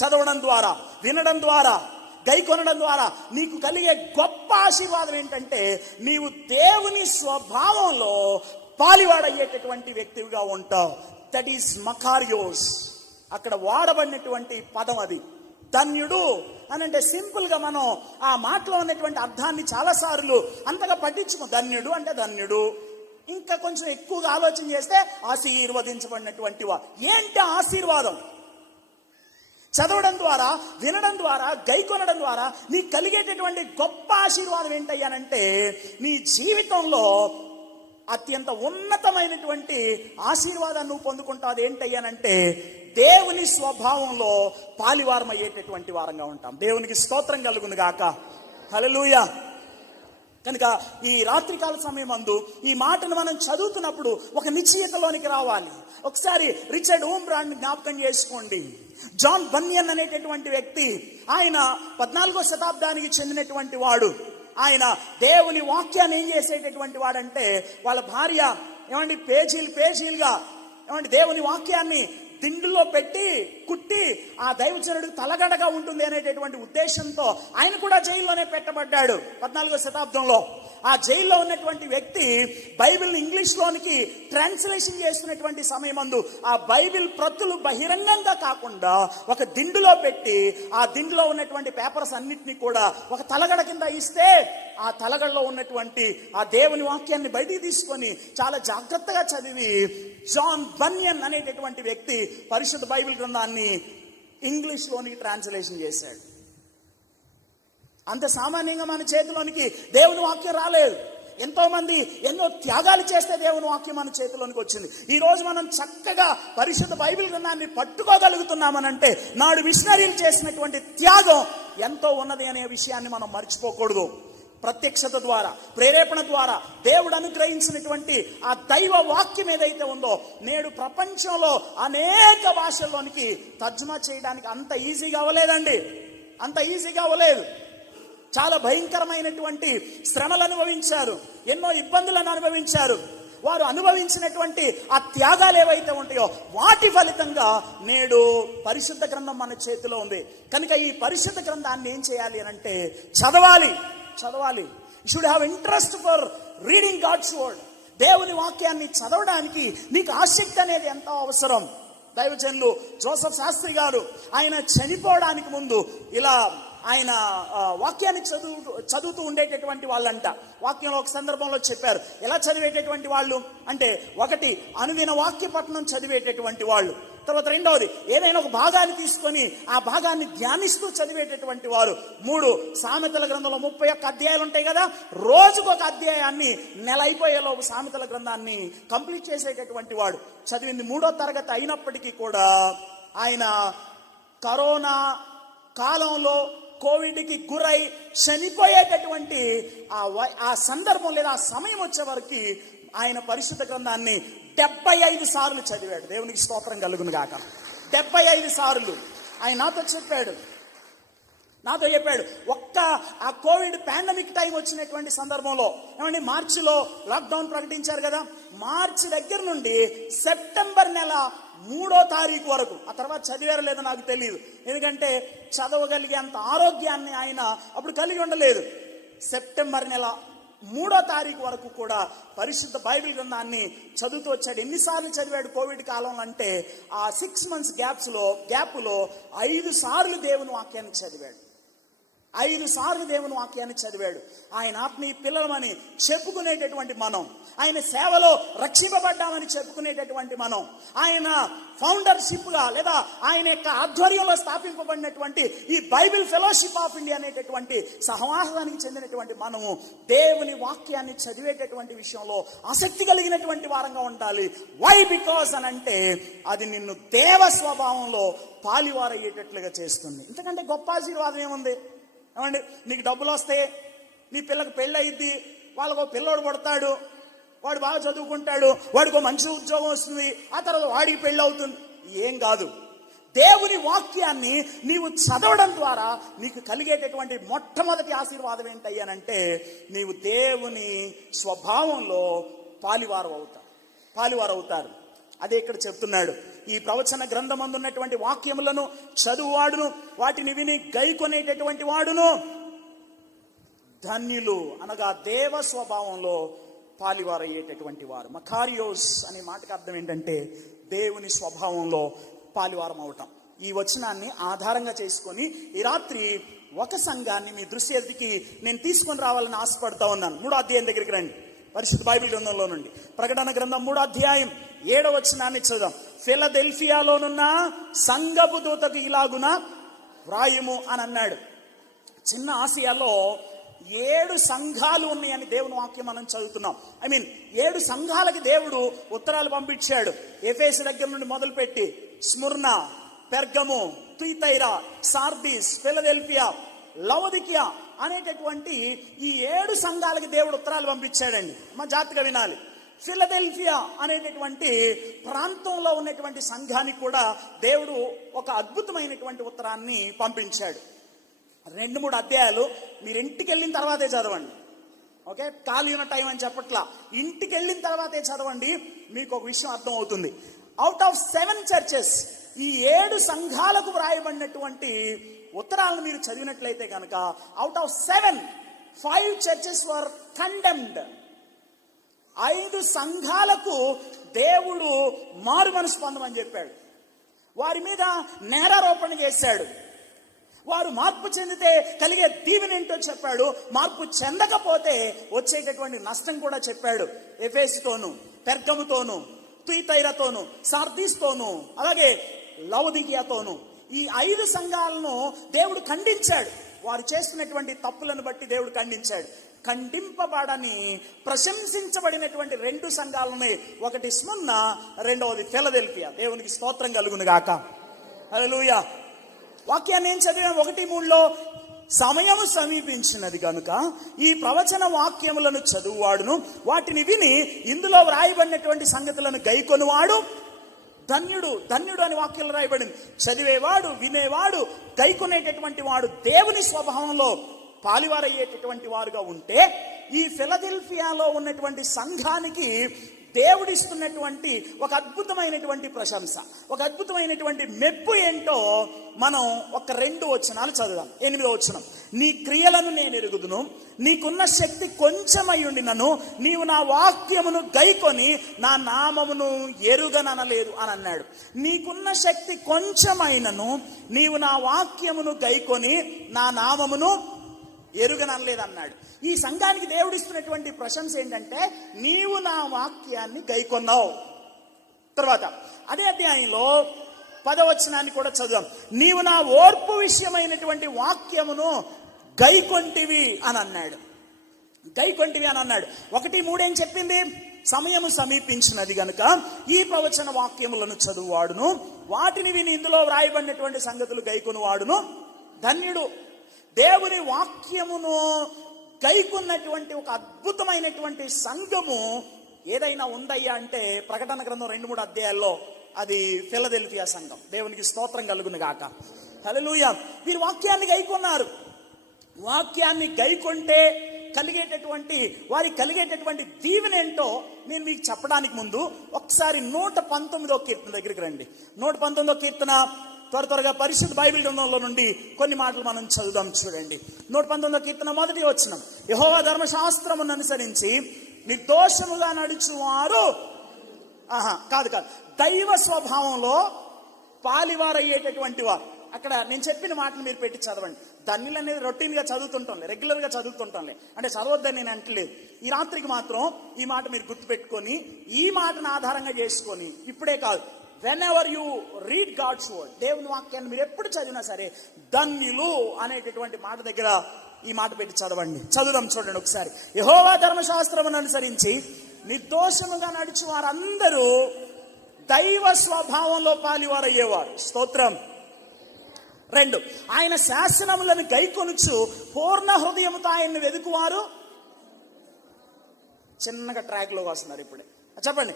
చదవడం ద్వారా, వినడం ద్వారా, గైకొనడం ద్వారా నీకు కలిగే గొప్ప ఆశీర్వాదం ఏంటంటే నీవు దేవుని స్వభావంలో పాలివాడయ్యేటటువంటి వ్యక్తిగా ఉంటావు. That is Makarios. అక్కడ వాడబడినటువంటి పదం అది. ధన్యుడు అని అంటే సింపుల్ గా మనం ఆ మాటలో ఉన్నటువంటి అర్థాన్ని చాలాసార్లు అంతగా పట్టించుకో. ధన్యుడు అంటే ధన్యుడు. ఇంకా కొంచెం ఎక్కువగా ఆలోచన చేస్తే ఆశీర్వదించబడినటువంటి వా. ఏంటి ఆశీర్వాదం? చదవడం ద్వారా, వినడం ద్వారా, గైకొనడం ద్వారా నీకు కలిగేటటువంటి గొప్ప ఆశీర్వాదం ఏంటయ్యానంటే నీ జీవితంలో అత్యంత ఉన్నతమైనటువంటి ఆశీర్వాదాన్ని నువ్వు పొందుకుంటావు. అది ఏంటయ్యానంటే దేవుని స్వభావంలో పాలివారం అయ్యేటటువంటి వారంగా ఉంటాం. దేవునికి స్తోత్రం కలుగును గాక. హల్లెలూయా. కనుక ఈ రాత్రికాల సమయం అందు ఈ మాటను మనం చదువుతున్నప్పుడు ఒక నిశ్చయతలోనికి రావాలి. ఒకసారి రిచర్డ్ ఊమ్రాండ్ జ్ఞాపకం చేసుకోండి. జాన్ బన్యన్ అనేటటువంటి వ్యక్తి, ఆయన 14వ శతాబ్దానికి చెందినటువంటి వాడు. ఆయన దేవుని వాక్యాన్ని ఏం చేసేటటువంటి వాడంటే వాళ్ళ భార్య పేజీలుగా దేవుని వాక్యాన్ని దిండులో పెట్టి కుట్టి ఆ దైవజనుడికి తలగడగా ఉంటుంది అనేటటువంటి ఉద్దేశంతో ఆయన కూడా జైల్లోనే పెట్టబడ్డాడు 14వ శతాబ్దంలో. ఆ జైల్లో ఉన్నటువంటి వ్యక్తి బైబిల్ని ఇంగ్లీష్లోనికి ట్రాన్స్లేషన్ చేస్తున్నటువంటి సమయమందు ఆ బైబిల్ ప్రతులు బహిరంగంగా కాకుండా ఒక దిండులో పెట్టి ఆ దిండులో ఉన్నటువంటి పేపర్స్ అన్నిటినీ కూడా ఒక తలగడ కింద ఇస్తే ఆ తలగడలో ఉన్నటువంటి ఆ దేవుని వాక్యాన్ని బయటికి తీసుకొని చాలా జాగ్రత్తగా చదివి జాన్ బన్యన్ అనేటటువంటి వ్యక్తి పరిశుద్ధ బైబిల్ గ్రంథాన్ని ఇంగ్లీష్లోని ట్రాన్స్లేషన్ చేశాడు. అంత సామాన్యంగా మన చేతిలోనికి దేవుని వాక్యం రాలేదు. ఎంతో మంది ఎన్నో త్యాగాలు చేస్తే దేవుని వాక్యం మన చేతిలోనికి వచ్చింది. ఈ రోజు మనం చక్కగా పరిశుద్ధ బైబిల్ గ్రంథాన్ని పట్టుకోగలుగుతున్నామనంటే నాడు మిషనరీలు చేసినటువంటి త్యాగం ఎంతో ఉన్నది అనే విషయాన్ని మనం మర్చిపోకూడదు. ప్రత్యక్షత ద్వారా, ప్రేరేపణ ద్వారా దేవుడు అనుగ్రహించినటువంటి ఆ దైవ వాక్యం ఏదైతే ఉందో నేడు ప్రపంచంలో అనేక భాషల్లోనికి తర్జుమా చేయడానికి అంత ఈజీగా అవ్వలేదండి. అంత ఈజీగా అవ్వలేదు. చాలా భయంకరమైనటువంటి శ్రమలు అనుభవించారు, ఎన్నో ఇబ్బందులను అనుభవించారు. వారు అనుభవించినటువంటి ఆ త్యాగాలు ఏవైతే ఉంటాయో వాటి ఫలితంగా నేడు పరిశుద్ధ గ్రంథం మన చేతిలో ఉంది. కనుక ఈ పరిశుద్ధ గ్రంథాన్ని ఏం చేయాలి అని అంటే చదవాలి. You should have interest for reading God's word. దేవుని వాక్యాన్ని చదవడానికి నీకు ఆసక్తి అనేది ఎంతో అవసరం. దైవజనులు జోసెఫ్ శాస్త్రి గారు ఆయన చనిపోవడానికి ముందు ఇలా ఆయన వాక్యాన్ని చదువుతూ ఉండేటటువంటి వాళ్ళంట. వాక్యంలో ఒక సందర్భంలో చెప్పారు ఎలా చదివేటటువంటి వాళ్ళు అంటే, ఒకటి అనుదిన వాక్య పఠనం చదివేటటువంటి వాళ్ళు, తర్వాత రెండవది ఏదైనా ఒక భాగాన్ని తీసుకొని ఆ భాగాన్ని ధ్యానిస్తూ చదివేటటువంటి వారు, 3 సామెతల గ్రంథంలో 31 అధ్యాయాలు ఉంటాయి కదా, రోజుకు ఒక అధ్యాయాన్ని నెల అయిపోయేలోపు సామెతల గ్రంథాన్ని కంప్లీట్ చేసేటటువంటి వాడు. చదివింది 3వ తరగతి అయినప్పటికీ కూడా ఆయన కరోనా కాలంలో కోవిడ్కి గురై చనిపోయేటటువంటి ఆ సందర్భం లేదా ఆ సమయం వచ్చే వరకు ఆయన పరిశుద్ధ గ్రంథాన్ని 75 సార్లు చదివాడు. దేవునికి స్తోత్రం కలుగును గాక. 75 సార్లు ఆయన నాతో చెప్పాడు. ఒక్క ఆ కోవిడ్ పాండమిక్ టైం వచ్చినటువంటి సందర్భంలో ఏమండి, మార్చిలో లాక్డౌన్ ప్రకటించారు కదా, మార్చి దగ్గర నుండి సెప్టెంబర్ నెల 3వ తారీఖు వరకు, ఆ తర్వాత చదివారో లేదో నాకు తెలియదు, ఎందుకంటే చదవగలిగే అంత ఆరోగ్యాన్ని ఆయన అప్పుడు కలిగి ఉండలేదు. సెప్టెంబర్ నెల 3వ తారీఖు వరకు కూడా పరిశుద్ధ బైబిల్ గ్రంథాన్ని చదువుతూ వచ్చాడు. ఎన్నిసార్లు చదివాడు కోవిడ్ కాలంలో అంటే ఆ 6 months గ్యాప్లో 5 సార్లు దేవుని వాక్యాన్ని చదివాడు. 5 సార్లు దేవుని వాక్యాన్ని చదివాడు. ఆయన ఆత్మీయ పిల్లలమని చెప్పుకునేటటువంటి మనం, ఆయన సేవలో రక్షింపబడ్డామని చెప్పుకునేటటువంటి మనం, ఆయన ఫౌండర్షిప్గా లేదా ఆయన యొక్క ఆధ్వర్యంలో స్థాపింపబడినటువంటి ఈ బైబిల్ ఫెలోషిప్ ఆఫ్ ఇండియా అనేటటువంటి సహవాసానికి చెందినటువంటి మనము దేవుని వాక్యాన్ని చదివేటటువంటి విషయంలో ఆసక్తి కలిగినటువంటి వారంగా ఉండాలి. వై? బికాస్ అని అంటే అది నిన్ను దేవ స్వభావంలో పాలివారయ్యేటట్లుగా చేస్తుంది. ఇంతకంటే గొప్ప ఆశీర్వాదం ఏముంది? ఏమండి, నీకు డబ్బులు వస్తే, నీ పిల్లకి పెళ్ళి అయ్యిద్ది, వాళ్ళకు పిల్లోడు పుడతాడు, వాడు బాగా చదువుకుంటాడు, వాడికి మంచి ఉద్యోగం వస్తుంది, ఆ తర్వాత వాడికి పెళ్ళి అవుతుంది. ఏం కాదు. దేవుని వాక్యాన్ని నీవు చదవడం ద్వారా నీకు కలిగేటటువంటి మొట్టమొదటి ఆశీర్వాదం ఏంటయ్యానంటే నీవు దేవుని స్వభావంలో పాలివారు అవుతారు. అదే ఇక్కడ చెప్తున్నాడు. ఈ ప్రవచన గ్రంథమందు ఉన్నటువంటి వాక్యములను చదువువాడును వాటిని విని గైకొనేటటువంటి వాడును ధన్యులు, అనగా దేవ స్వభావంలో పాలివారయ్యేటటువంటి వారు. మకారియోస్ అనే మాటకు అర్థం ఏంటంటే దేవుని స్వభావంలో పాలివారం అవటం. ఈ వచనాన్ని ఆధారంగా చేసుకొని ఈ రాత్రి ఒక సంఘాన్ని మీ దృష్టి ఎదుటికి నేను తీసుకొని రావాలని ఆశపడతా ఉన్నాను. 3వ అధ్యాయం దగ్గరికి రండి. పరిశుద్ధ బైబిల్ గ్రంథంలో నుండి ప్రకటన గ్రంథం 3వ అధ్యాయం 7వ వచనాన్ని చదుదాం. ఫిలదెల్ఫియాలోనున్న సంఘపు దూతకు ఇలాగున వ్రాయుము అని అన్నాడు. చిన్న ఆసియాలో 7 సంఘాలు ఉన్నాయని దేవుని వాక్యం మనం చదువుతున్నాం. 7 సంఘాలకి దేవుడు ఉత్తరాలు పంపించాడు. ఎఫెసు దగ్గర నుండి మొదలుపెట్టి స్ముర్నా, పెర్గము, తుయితైరా, సార్దీస్, ఫిలదెల్ఫియా, లవోదికియా అనేటటువంటి ఈ 7 సంఘాలకి దేవుడు ఉత్తరాలు పంపించాడండి. మా జాగ్రత్తగా వినాలి. ఫిలదెల్ఫియా అనేటటువంటి ప్రాంతంలో ఉన్నటువంటి సంఘానికి కూడా దేవుడు ఒక అద్భుతమైనటువంటి ఉత్తరాన్ని పంపించాడు. 2-3 అధ్యాయాలు మీరు ఇంటికి వెళ్ళిన తర్వాతే చదవండి. ఓకే, ఖాళీ ఉన్న టైం అని చెప్పట్లా, ఇంటికి వెళ్ళిన తర్వాతే చదవండి, మీకు ఒక విషయం అర్థం అవుతుంది. అవుట్ ఆఫ్ 7 churches, ఈ 7 సంఘాలకు వ్రాయబడినటువంటి ఉత్తరాలను మీరు చదివినట్లయితే కనుక out of 7, 5 churches were condemned. 5 సంఘాలకు దేవుడు మారు మనసు పొందమని చెప్పాడు. వారి మీద నేరారోపణ చేశాడు. వారు మార్పు చెందితే కలిగే దీవెన ఏంటో చెప్పాడు. మార్పు చెందకపోతే వచ్చేటటువంటి నష్టం కూడా చెప్పాడు. ఎఫెసుతోను, పెర్గముతోను, తుయితైరతోను, సార్దీస్తోను, అలాగే లవోదికియాతోను ఈ 5 సంఘాలను దేవుడు ఖండించాడు. వారు చేస్తున్నటువంటి తప్పులను బట్టి దేవుడు ఖండించాడు. ఖండింపబడని ప్రశంసించబడినటువంటి రెండు సంఘాలు ఉన్నాయి. ఒకటి స్ముర్న, రెండవది ఫిలదెల్ఫియా. దేవునికి స్తోత్రం కలుగును గాక. హల్లెలూయా. వాక్యాన్ని ఏం చదివాం? 1:3 సమయము సమీపించినది కనుక ఈ ప్రవచన వాక్యములను చదువువాడును వాటిని విని ఇందులో వ్రాయబడినటువంటి సంగతులను గైకొనువాడు ధన్యుడు. ధన్యుడు అని వాక్యంలో రాయబడింది. చదివేవాడు, వినేవాడు, గైకొనేటటువంటి వాడు దేవుని స్వభావంలో పాలివారయ్యేటటువంటి వారుగా ఉంటే, ఈ ఫిలదెల్ఫియాలో ఉన్నటువంటి సంఘానికి దేవుడిస్తున్నటువంటి ఒక అద్భుతమైనటువంటి ప్రశంస, ఒక అద్భుతమైనటువంటి మెప్పు ఏంటో మనం ఒక 2 వచనాలు చదువుదాం. 8వ వచనం, నీ క్రియలను నేను ఎరుగుదును, నీకున్న శక్తి కొంచెమయ్యుండినను నీవు నా వాక్యమును గైకొని నా నామమును ఎరుగననలేదు అని అన్నాడు. నీకున్న శక్తి కొంచెమైనను నీవు నా వాక్యమును గైకొని నా నామమును ఎరుగననలేదు అన్నాడు. ఈ సంఘానికి దేవుడిస్తున్నటువంటి ప్రశంస ఏంటంటే, నీవు నా వాక్యాన్ని గైకొన్నావు. తర్వాత అదే అధ్యాయంలో 10వ వచనాన్ని కూడా చదువుదాం. నీవు నా ఓర్పు విషయమైనటువంటి వాక్యమును గైకొంటివి అని అన్నాడు. గైకొంటివి అని అన్నాడు. 1:3 ఏం చెప్పింది? సమయము సమీపించినది గనుక ఈ ప్రవచన వాక్యములను చదువువాడును వాటిని విని ఇందులో వ్రాయబడినటువంటి సంగతులు గైకొని వాడును ధన్యుడు. దేవుని వాక్యమును గైకున్నటువంటి ఒక అద్భుతమైనటువంటి సంఘము ఏదైనా ఉందయ్యా అంటే, ప్రకటన గ్రంథం 2-3 అధ్యాయాల్లో అది ఫిలదెల్ఫియా సంఘం. దేవునికి స్తోత్రం కలుగును గాక. హల్లెలూయా. వీరు వాక్యాన్ని గైకొన్నారు. వాక్యాన్ని గైకొంటే వారికి కలిగేటటువంటి దీవెన ఏంటో నేను మీకు చెప్పడానికి ముందు ఒకసారి 119వ కీర్తన దగ్గరికి రండి. 119వ కీర్తన త్వరగా పరిశుద్ధ బైబిల్ గ్రంథంలో నుండి కొన్ని మాటలు మనం చదువుదాం. చూడండి, 119వ కీర్తన 1వ వచనం, యెహోవా ధర్మశాస్త్రమును అనుసరించి నిర్దోషముగా నడుచువారు కాదు దైవ స్వభావంలో పాలివారయ్యేటటువంటి వారు. అక్కడ నేను చెప్పిన మాటలు మీరు పెట్టి చదవండి. ధన్యులు అనేది రొటీన్గా చదువుతుంటాంలే, రెగ్యులర్గా చదువుతుంటాంలే, అంటే చదవద్దని నేను అంటలేదు. ఈ రాత్రికి మాత్రం ఈ మాట మీరు గుర్తుపెట్టుకొని ఈ మాటను ఆధారంగా చేసుకొని, ఇప్పుడే కాదు, whenever you read God's word, దేవుని వాక్యాన్ని మీరు ఎప్పుడు చదివినా సరే ధన్యులు అనేటటువంటి మాట దగ్గర ఈ మాట పెట్టి చదవండి. చదువుదాం. చూడండి ఒకసారి. యెహోవా ధర్మశాస్త్రమును అనుసరించి నిర్దోషముగా నడిచి వారందరూ దైవ స్వభావంలో పాలివారయ్యేవారు. స్తోత్రం. 2, ఆయన శాసనములను గైకొనుచు పూర్ణ హృదయముతో ఆయన్ని వెదుకువారు. చిన్నగా ట్రాక్లో వస్తున్నారు ఇప్పుడే, చెప్పండి.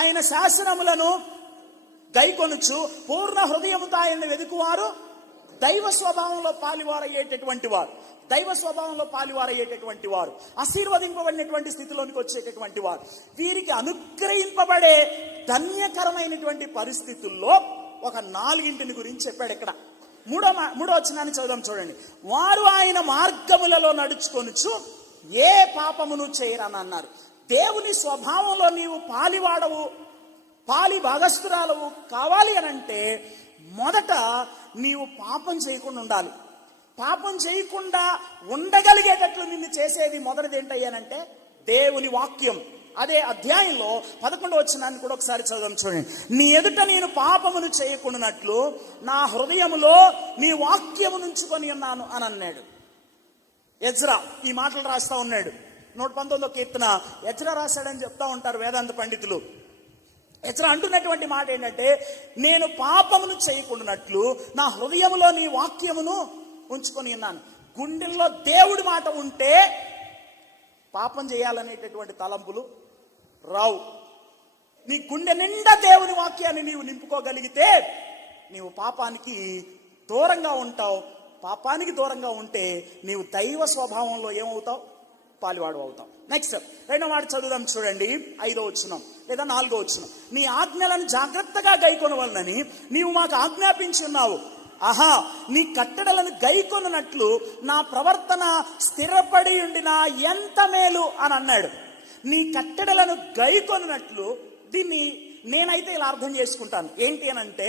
ఆయన శాసనములను గైకొనుచు పూర్ణ హృదయముతో ఆయన్ని వెదుకువారు దైవ స్వభావంలో పాలివారయ్యేటటువంటి వారు. దైవ స్వభావంలో పాలివారయ్యేటటువంటి వారు, ఆశీర్వదింపబడినటువంటి స్థితిలోనికి వచ్చేటటువంటి వారు. వీరికి అనుగ్రహింపబడే ధన్యకరమైనటువంటి పరిస్థితుల్లో ఒక 4 గురించి చెప్పాడు ఇక్కడ. 3వ వచనాన్ని చదువుదాం. చూడండి. వారు ఆయన మార్గములలో నడుచుకొనుచు ఏ పాపమును చేయరని అన్నారు. దేవుని స్వభావంలో నీవు పాలివాడవు, పాలి భాగస్థురాలవు కావాలి అనంటే మొదట నీవు పాపం చేయకుండా ఉండాలి. పాపం చేయకుండా ఉండగలిగేటట్లు నిన్ను చేసేది మొదటిది ఏంటయ్యానంటే దేవుని వాక్యం. అదే అధ్యాయంలో 11వ వచనాన్ని కూడా ఒకసారి చదవం. చూడండి. నీ ఎదుట నేను పాపమును చేయకుండానట్లు నా హృదయములో నీ వాక్యము నుంచుకొని ఉన్నాను అని అన్నాడు. ఎజ్రా ఈ మాటలు రాస్తా ఉన్నాడు. 119వ కీర్తన ఎజ్రా రాశాడని చెప్తా ఉంటారు వేదాంత పండితులు. ఎజ్రా అంటున్నటువంటి మాట ఏంటంటే, నేను పాపమును చేయకుండానట్లు నా హృదయములో నీ వాక్యమును ఉంచుకొని ఉన్నాను. గుండెల్లో దేవుడి మాట ఉంటే పాపం చేయాలనేటటువంటి తలంపులు రావు. నీ గుండె నిండా దేవుని వాక్యాన్ని నీవు నింపుకోగలిగితే నీవు పాపానికి దూరంగా ఉంటావు. పాపానికి దూరంగా ఉంటే నీవు దైవ స్వభావంలో ఏమవుతావు? పాలివాడు అవుతావు. నెక్స్ట్ 2వ మాట చదువుదాం. చూడండి, 5వ వచనం లేదా 4వ వచనం. నీ ఆజ్ఞలను జాగ్రత్తగా గైకొనవలనని నీవు మాకు ఆజ్ఞాపించి ఉన్నావు. ఆహా, నీ కట్టడలను గైకొనున్నట్లు నా ప్రవర్తన స్థిరపడి ఉండినా ఎంత మేలు అని అన్నాడు. నీ కట్టడలను గైకొనున్నట్లు, దీన్ని నేనైతే ఇలా అర్థం చేసుకుంటాను. ఏంటి అని అంటే,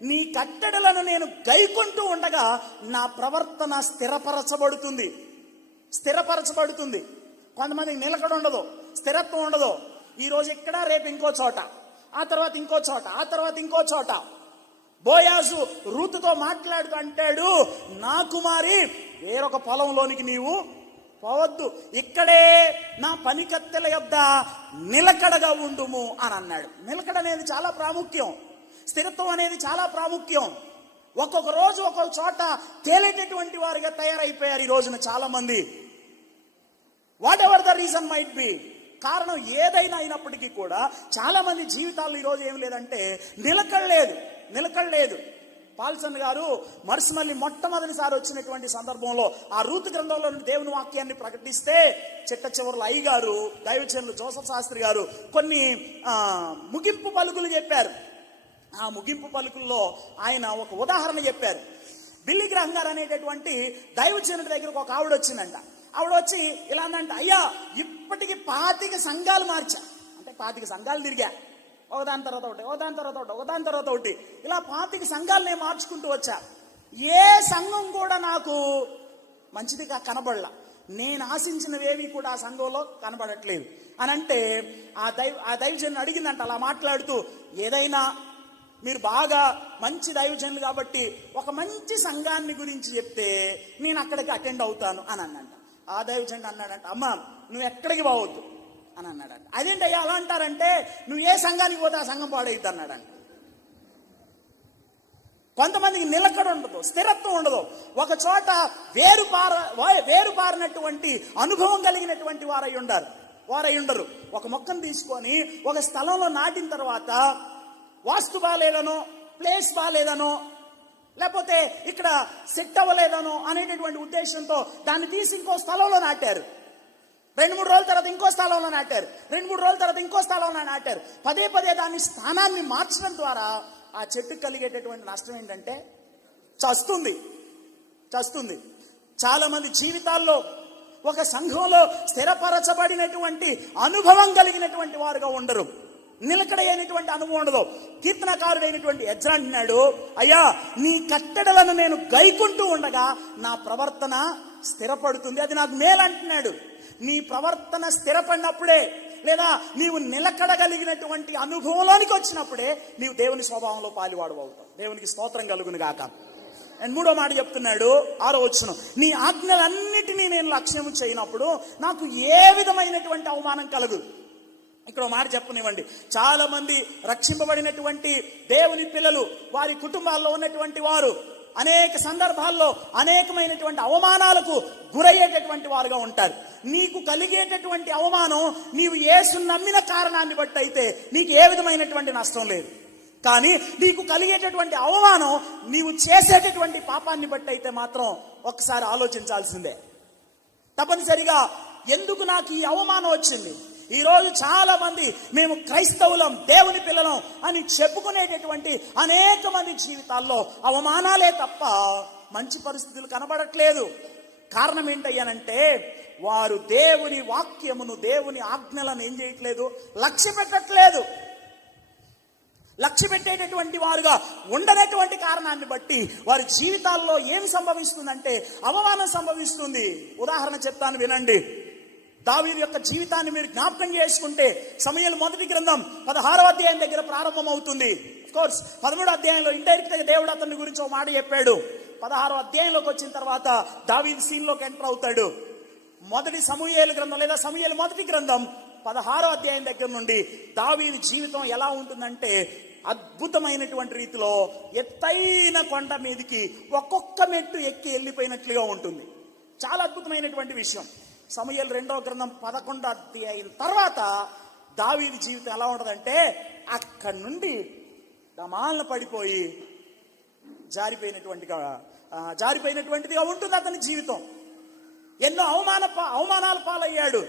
నీ కట్టడలను నేను గైకొంటూ ఉండగా నా ప్రవర్తన స్థిరపరచబడుతుంది. కొంతమందికి నిలకడ ఉండదు, స్థిరత్వం ఉండదు. ఈరోజు ఇక్కడ, రేపు ఇంకో చోట, ఆ తర్వాత ఇంకో చోట, ఆ తర్వాత ఇంకో చోట. బోయాజు రూతుతో మాట్లాడుతూ అంటాడు, నా కుమారి, వేరొక పొలంలోనికి నీవు పోవద్దు, ఇక్కడే నా పనికత్తెల యొద్ద నిలకడగా ఉండుము అని అన్నాడు. నిలకడ అనేది చాలా ప్రాముఖ్యం, స్థిరత్వం అనేది చాలా ప్రాముఖ్యం. ఒక్కొక్క రోజు ఒక్కొక్క చోట తేలేటటువంటి వారిగా తయారైపోయారు ఈ రోజున చాలా మంది. What ever the reason might be, కారణం ఏదైనా అయినప్పటికీ కూడా చాలా మంది జీవితాల్లో ఈరోజు ఏం లేదంటే నిలకడలేదు. పాల్సన్ గారు మళ్ళీ మొట్టమొదటిసారి వచ్చినటువంటి సందర్భంలో ఆ రూతు గ్రంథంలో దేవుని వాక్యాన్ని ప్రకటిస్తే చిట్ట చివరిలో అయ్యగారు దైవజనులు జోసఫ్ శాస్త్రి గారు కొన్ని ముగింపు పలుకులు చెప్పారు. ఆ ముగింపు పలుకుల్లో ఆయన ఒక ఉదాహరణ చెప్పారు. బిల్లీ గ్రాహం గారు అనేటటువంటి దైవజనుడి దగ్గరకు ఒక ఆవిడ వచ్చిందంట. ఆవిడ వచ్చి ఇలా అందంట, అయ్యా ఇప్పటికి 25 సంఘాలు మార్చా, అంటే 25 సంఘాలు తిరిగా, ఒకదాని తర్వాత ఒకటి ఇలా 25 సంఘాలు నేను మార్చుకుంటూ వచ్చా. ఏ సంఘం కూడా నాకు మంచిదిగా కనబడలా, నేను ఆశించినవేవి కూడా ఆ సంఘంలో కనబడట్లేదు అని అంటే ఆ దైవజనుడు అడిగిందంట అలా మాట్లాడుతూ, ఏదైనా మీరు బాగా మంచి దైవజనులు కాబట్టి ఒక మంచి సంఘాన్ని గురించి చెప్తే నేను అక్కడికి అటెండ్ అవుతాను అని అన్నంట. ఆ దైవజనుడు అన్నాడంట, అమ్మ నువ్వు ఎక్కడికి పోవద్దు అని అన్నాడంట. అదేంటి అయ్యా అలా అంటారంటే, నువ్వు ఏ సంఘానికి పోతే ఆ సంఘం పాడైద్ది అన్నాడంట. కొంతమందికి నిలకడ ఉండదు, స్థిరత్వం ఉండదు, ఒక చోట వేరుపారినటువంటి అనుభవం కలిగినటువంటి వారై ఉండరు. ఒక మొక్కను తీసుకొని ఒక స్థలంలో నాటిన తర్వాత వాస్తు బాలేదనో, ప్లేస్ బాలేదనో, లేకపోతే ఇక్కడ సెట్ అవ్వలేదనో అనేటటువంటి ఉద్దేశంతో దాన్ని తీసి ఇంకో స్థలంలో నాటారు. 2-3 రోజుల తర్వాత ఇంకో స్థలంలో నాటారు, 2-3 రోజుల తర్వాత ఇంకో స్థలంలో నాటారు. పదే దాని స్థానాన్ని మార్చడం ద్వారా ఆ చెట్టుకు కలిగేటటువంటి నష్టం ఏంటంటే చస్తుంది. చాలా మంది జీవితాల్లో ఒక సంఘంలో స్థిరపరచబడినటువంటి అనుభవం కలిగినటువంటి వారుగా ఉండరు, నిలకడైనటువంటి అనుభవం ఉండదు. కీర్తనకారుడైనటువంటి ఎజ్రా అంటున్నాడు, అయ్యా నీ కట్టడలను నేను గైకుంటూ ఉండగా నా ప్రవర్తన స్థిరపడుతుంది, అది నాకు మేలు అంటున్నాడు. నీ ప్రవర్తన స్థిరపడినప్పుడే, లేదా నీవు నిలకడగలిగినటువంటి అనుభవంలోనికి వచ్చినప్పుడే నీవు దేవుని స్వభావంలో పాలివాడు అవుతావు. దేవునికి స్తోత్రం కలుగును గాక. అండ్ 3వ మాట చెప్తున్నాడు, 6వ వచనం, నీ ఆజ్ఞలన్నిటినీ నేను లక్ష్యం చేయనప్పుడు నాకు ఏ విధమైనటువంటి అవమానం కలదు. ఇక్కడ మాట చెప్పనివ్వండి, చాలా మంది రక్షింపబడినటువంటి దేవుని పిల్లలు, వారి కుటుంబాల్లో ఉన్నటువంటి వారు అనేక సందర్భాల్లో అనేకమైనటువంటి అవమానాలకు గురయ్యేటటువంటి వారుగా ఉంటారు. నీకు కలిగేటటువంటి అవమానం నీవు యేసును నమ్మిన కారణాన్ని బట్టి అయితే నీకు ఏ విధమైనటువంటి నష్టం లేదు. కానీ నీకు కలిగేటటువంటి అవమానం నీవు చేసేటటువంటి పాపాన్ని బట్టి అయితే మాత్రం ఒక్కసారి ఆలోచించాల్సిందే. తప్పనిసరిగా ఎందుకు నాకు ఈ అవమానం వచ్చింది? ఈరోజు చాలా మంది మేము క్రైస్తవులం, దేవుని పిల్లలం అని చెప్పుకునేటటువంటి అనేక మంది జీవితాల్లో అవమానాలే తప్ప మంచి పరిస్థితులు కనబడట్లేదు. కారణం ఏంటయ్యానంటే, వారు దేవుని వాక్యమును, దేవుని ఆజ్ఞలను ఏం చేయట్లేదు, లక్ష్య పెట్టట్లేదు. లక్ష్య పెట్టేటటువంటి వారుగా ఉండనటువంటి కారణాన్ని బట్టి వారి జీవితాల్లో ఏం సంభవిస్తుందంటే అవమానం సంభవిస్తుంది. ఉదాహరణ చెప్తాను వినండి. దావీదు యొక్క జీవితాన్ని మీరు జ్ఞాపకం చేసుకుంటే సమూయేలు మొదటి గ్రంథం 16వ అధ్యాయం దగ్గర ప్రారంభం అవుతుంది. ఆఫ్ కోర్స్ 13వ అధ్యాయంలో ఇండైరెక్ట్ గా దేవుడు అతని గురించి ఒక మాట చెప్పాడు. 16వ అధ్యాయంలోకి వచ్చిన తర్వాత దావీదు సీన్ లోకి ఎంటర్ అవుతాడు. మొదటి సమూయేలు గ్రంథం లేదా సమూయేలు మొదటి గ్రంథం 16వ అధ్యాయం దగ్గర నుండి దావీదు జీవితం ఎలా ఉంటుందంటే, అద్భుతమైనటువంటి రీతిలో ఎత్తైన కొండ మీదకి ఒక్కొక్క మెట్టు ఎక్కి వెళ్ళిపోయినట్లుగా ఉంటుంది. చాలా అద్భుతమైనటువంటి విషయం. సమూయేలు 2వ గ్రంథం 11వ అధ్యాయం తర్వాత దావీదు జీవితం ఎలా ఉంటుందంటే, అక్కడి నుండి దమాలను పడిపోయి జారిపోయినటువంటిదిగా ఉంటుంది అతని జీవితం. ఎన్నో అవమానాల పాలయ్యాడు.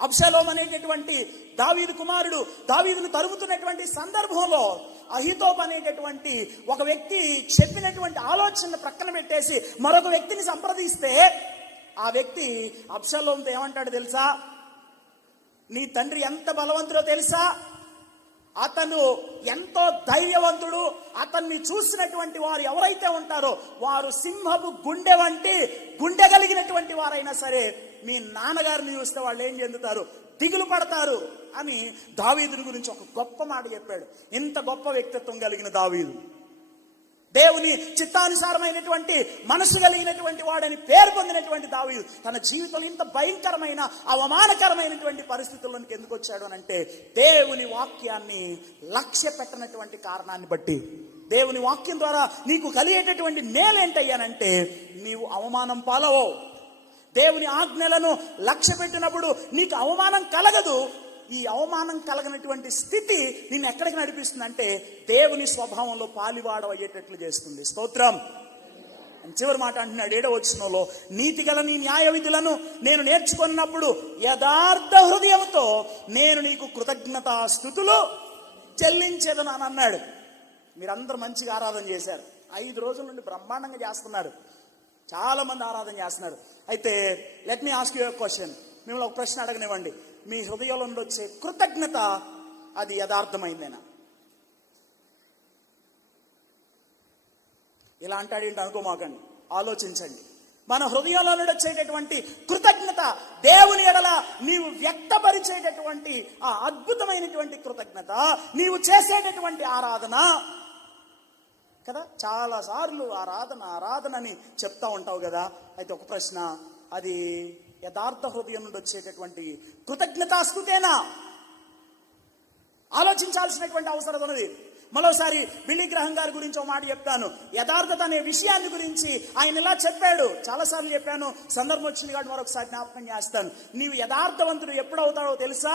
అబ్షలోం అనేటటువంటి దావీదు కుమారుడు దావీదును తరుముతున్నటువంటి సందర్భంలో అహితోబు అనేటటువంటి ఒక వ్యక్తి చెప్పినటువంటి ఆలోచన ప్రక్కన పెట్టేసి మరొక వ్యక్తిని సంప్రదిస్తే, ఆ వ్యక్తి అబ్షలోంతో ఏమంటాడు తెలుసా? నీ తండ్రి ఎంత బలవంతుడో తెలుసా? అతను ఎంతో ధైర్యవంతుడు. అతన్ని చూసినటువంటి వారు ఎవరైతే ఉంటారో వారు సింహపు గుండె వంటి గుండె కలిగినటువంటి వారైనా సరే మీ నాన్నగారిని చూస్తే వాళ్ళు ఏం చెందుతారు? దిగులు పడతారు అని దావీదుని గురించి ఒక గొప్ప మాట చెప్పాడు. ఇంత గొప్ప వ్యక్తిత్వం కలిగిన దావీదు దేవుని చిత్తానుసారమైనటువంటి మనసు కలిగినటువంటి వాడని పేరు పొందినటువంటి దావీదు తన జీవితంలో ఇంత భయంకరమైన అవమానకరమైనటువంటి పరిస్థితుల్లోనికి ఎందుకు వచ్చాడు అని అంటే దేవుని వాక్యాన్ని లక్ష్య పెట్టనటువంటి కారణాన్ని బట్టి. దేవుని వాక్యం ద్వారా నీకు కలిగేటటువంటి మేలేంటయ్యానంటే నీవు అవమానం పాలవో. దేవుని ఆజ్ఞలను లక్ష్య పెట్టినప్పుడు నీకు అవమానం కలగదు. ఈ అవమానం కలగనటువంటి స్థితి నిన్ను ఎక్కడికి నడిపిస్తుందంటే దేవుని స్వభావంలో పాలివాడ అయ్యేటట్లు చేస్తుంది. స్తోత్రం. చివరి మాట అంటున్నాడు 7వ వచనంలో, నీతిగల నీ న్యాయ విధులను నేను నేర్చుకున్నప్పుడు యథార్థ హృదయంతో నేను నీకు కృతజ్ఞతాస్తుతులు చెల్లించేదని అని అన్నాడు. మీరందరూ మంచిగా ఆరాధన చేశారు. 5 రోజుల నుండి బ్రహ్మాండంగా చేస్తున్నారు. చాలా మంది ఆరాధన చేస్తున్నారు. అయితే let me ask you a question. మిమ్మల్ని ఒక ప్రశ్న అడగనివ్వండి. మీ హృదయంలో నుండి వచ్చే కృతజ్ఞత అది యథార్థమైందేనా? ఇలా అంటాడేంటి అనుకోమాకండి, ఆలోచించండి. మన హృదయంలో నుండి వచ్చేటటువంటి కృతజ్ఞత, దేవుని ఎడల నీవు వ్యక్తపరిచేటటువంటి ఆ అద్భుతమైనటువంటి కృతజ్ఞత, నీవు చేసేటటువంటి ఆరాధన కదా. చాలా సార్లు ఆరాధన అని చెప్తా ఉంటావు కదా. అయితే ఒక ప్రశ్న, అది యథార్థ హృదయం నుండి వచ్చేటటువంటి కృతజ్ఞతాస్తుతేనా? ఆలోచించాల్సినటువంటి అవసరం ఉన్నది. మరోసారి బిల్లీ గ్రహం గారి గురించి ఒక మాట చెప్తాను. యథార్థత అనే విషయాన్ని గురించి ఆయన ఇలా చెప్పాడు. చాలాసార్లు చెప్పాను, సందర్భం వచ్చింది కాబట్టి మరొకసారి జ్ఞాపకం చేస్తాను. నీవు యథార్థవంతుడు ఎప్పుడవుతాడో తెలుసా?